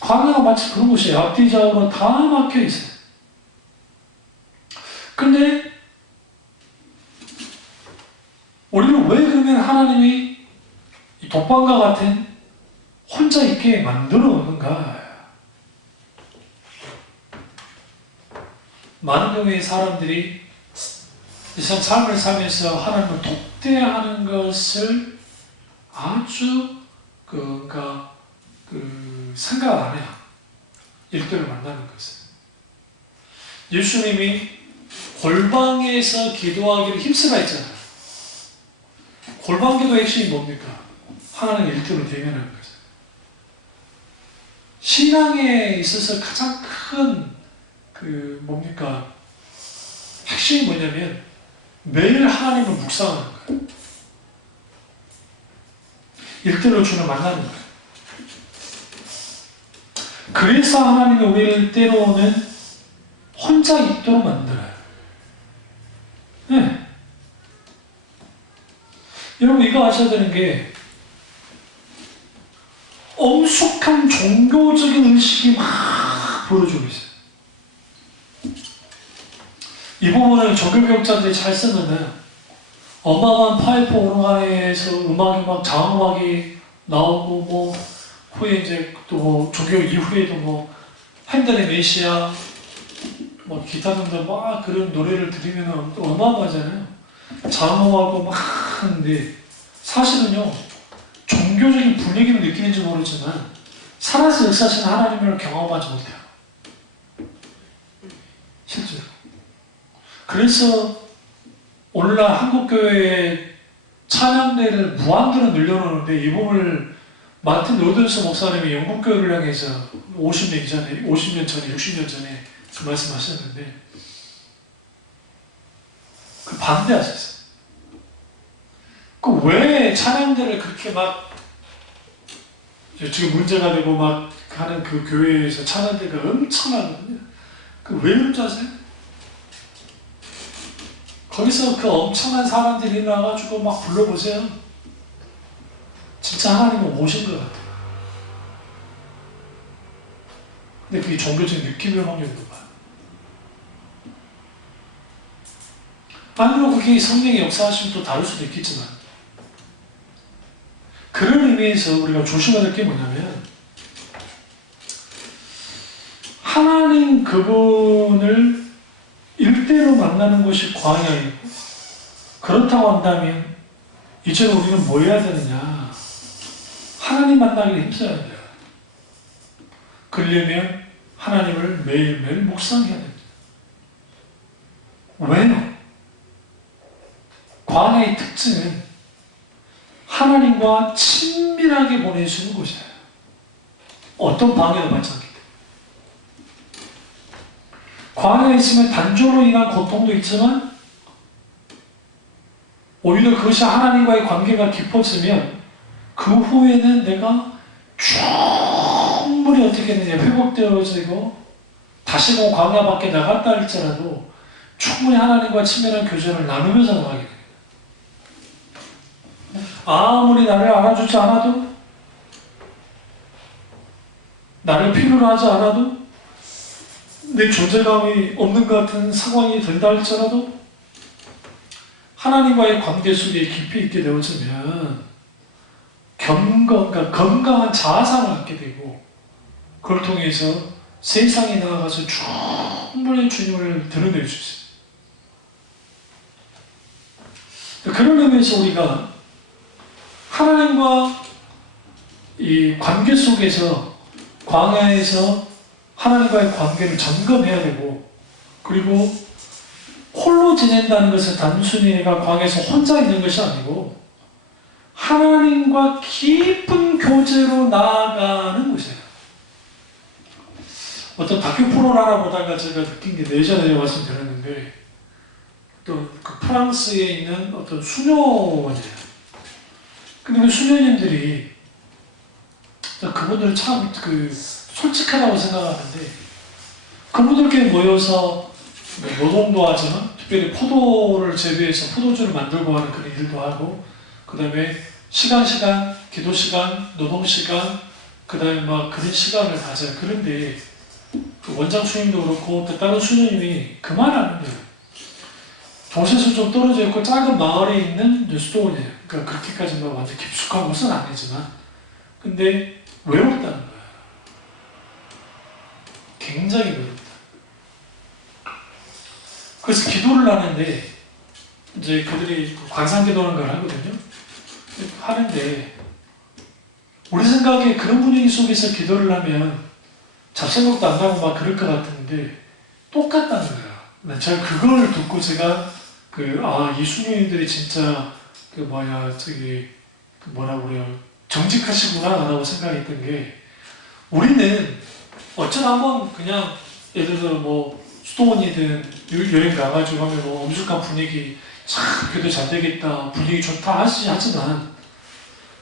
광야가 마치 그런 곳이에요. 앞뒤 좌우로 다 막혀 있어요. 근데 우리는 왜 그러면 하나님이 이 독방과 같은 혼자 있게 만들어 놓는가? 많은 경우의 사람들이 이 삶을 살면서 하나님을 독대하는 것을 아주 생각 안 해요. 일들을 만나는 것을. 예수님이 골방에서 기도하기를 힘쓰라 했잖아요. 골방 기도의 핵심이 뭡니까? 하나님 일들을 대면하는 거죠. 신앙에 있어서 가장 큰 핵심이 뭐냐면 매일 하나님을 묵상하는 거예요. 일대로 주를 만나는 거예요. 그래서 하나님이 우리를 때로는 혼자 있도록 만들어요. 네. 여러분 이거 아셔야 되는 게 엄숙한 종교적인 의식이 막 벌어지고 있어요. 이 부분을 종교교육자들이 잘 쓰면은 어마어마한 파이프 오르간에서 음악이 막 장음악이 나오고 후에 이제 또 종교 이후에도 핸델의 메시아 기타 등등 막 그런 노래를 들으면 또 어마어마하잖아요. 장음하고 막 하는데 사실은요 종교적인 분위기를 느끼는지 모르지만 살아서 역사하시는 하나님을 경험하지 못해요. 실제로. 그래서 오늘날 한국교회의 찬양대를 무한대로 늘려놓는데 이 부분을 마틴 로든스 목사님이 영국교회를 향해서 50년 전에, 60년 전에 그 말씀하셨는데 그 반대하셨어요. 그 왜 찬양대를 그렇게 막 지금 문제가 되고 막 하는 그 교회에서 찬양대가 엄청나거든요. 그 왜 그런지 아세요? 거기서 그 엄청난 사람들이 나와가지고 막 불러보세요. 진짜 하나님은 오신 것 같아요. 근데 그게 종교적인 느낌일 확률이 높아요. 아니면 그게 성령의 역사하시면 또 다를 수도 있겠지만 그런 의미에서 우리가 조심해야 될 게 뭐냐면 하나님 그분을 일대로 만나는 것이 광야이고 그렇다고 한다면 이제 우리는 뭐 해야 되느냐? 하나님 만나기를 힘써야 돼요. 그러려면 하나님을 매일매일 묵상해야 됩니다. 왜요? 광야의 특징은 하나님과 친밀하게 보낼 수 있는 곳이에요. 어떤 방해도 받지 않기 때문에. 광야에 있으면 단절로 인한 고통도 있지만 오히려 그것이 하나님과의 관계가 깊어지면 그 후에는 내가 충분히 어떻게 했느냐 회복되어지고 다시금 광야 밖에 나갔다 할지라도 충분히 하나님과 친밀한 교제를 나누면서 나가게 됩니다. 아무리 나를 알아주지 않아도 나를 필요로 하지 않아도 내 존재감이 없는 것 같은 상황이 된다 할지라도 하나님과의 관계 속에 깊이 있게 되어지면 그러니까 건강한 자아상을 갖게 되고 그걸 통해서 세상에 나아가서 충분히 주님을 드러낼 수 있어요. 그런 의미에서 우리가 하나님과 이 관계 속에서 광야에서 하나님과의 관계를 점검해야 되고 그리고 홀로 지낸다는 것은 단순히 내가 광야에서 혼자 있는 것이 아니고 하나님과 깊은 교제로 나아가는 것이에요. 어떤 다큐 프로를 하나 보다가 제가 느낀 게 예전에 말씀드렸는데 또 그 프랑스에 있는 어떤 수녀원이에요. 근데 그 수녀님들이 그분들은 참 솔직하다고 생각하는데 그분들끼리 모여서 노동도 하지만 특별히 포도를 재배해서 포도주를 만들고 하는 그런 일도 하고 그 다음에 시간, 기도 시간, 노동 시간 그 다음에 막 그런 시간을 가져요. 그런데 그 원장 수님도 그렇고 또 다른 수녀님이 그 말을 하는 거예요. 도시에서 좀 떨어져 있고 작은 마을에 있는 수도원이에요. 그러니까 그렇게까지 막 완전 깊숙한 곳은 아니지만 근데 외롭다는 거예요. 굉장히 외롭다. 그래서 기도를 하는데 이제 그들이 관상기도하는 걸 하거든요. 하는데 우리 생각에 그런 분위기 속에서 기도를 하면 잡생각도 안 나고 막 그럴 것 같은데 똑같다는 거예요. 제가 그걸 듣고 제가 이 수녀님들이 진짜 정직하시구나 라고 생각했던 게 우리는 어쩌다 한번 그냥 예를 들어 수도원이든 여행 가가지고 하면 엄숙한 분위기 참 그래도 잘 되겠다 분위기 좋다 하지만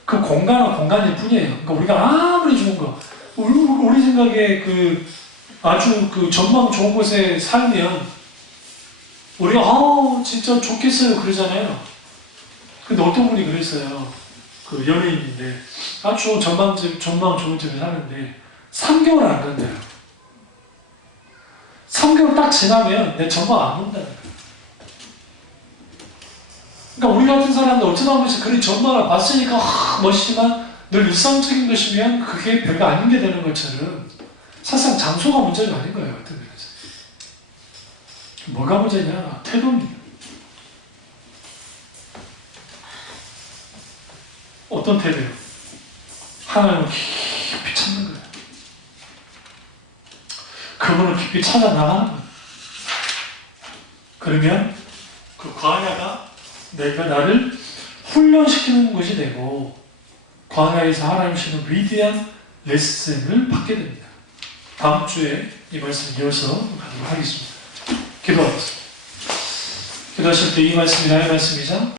그 공간은 공간일 뿐이에요. 그러니까 우리가 아무리 좋은 거 우리 생각에 아주 전망 좋은 곳에 살면 우리가 진짜 좋겠어요 그러잖아요. 근데 어떤 분이 그랬어요. 그 연예인인데 아주 전망 좋은 집에 사는데 3개월 안 간대요. 3개월 딱 지나면 내 전망 안 온다는 거예요. 그러니까 우리 같은 사람들 어쩌다 보면 그런 전망을 봤으니까 멋있지만 늘 일상적인 것이면 그게 별거 아닌 게 되는 것처럼 사실상 장소가 문제가 아닌 거예요. 어떤 면에서. 뭐가 문제냐? 태도입니다. 어떤 태도요? 하나님을 깊이 찾는 거예요. 그분을 깊이 찾아 나가는 거예요. 그러면 그 광야가 내가 나를 훈련시키는 곳이 되고 광야에서 하나님 주시는 위대한 레슨을 받게 됩니다. 다음 주에 이 말씀 이어서 가도록 하겠습니다. 기도하겠습니다. 기도하실 때 이 말씀이 나의 말씀이자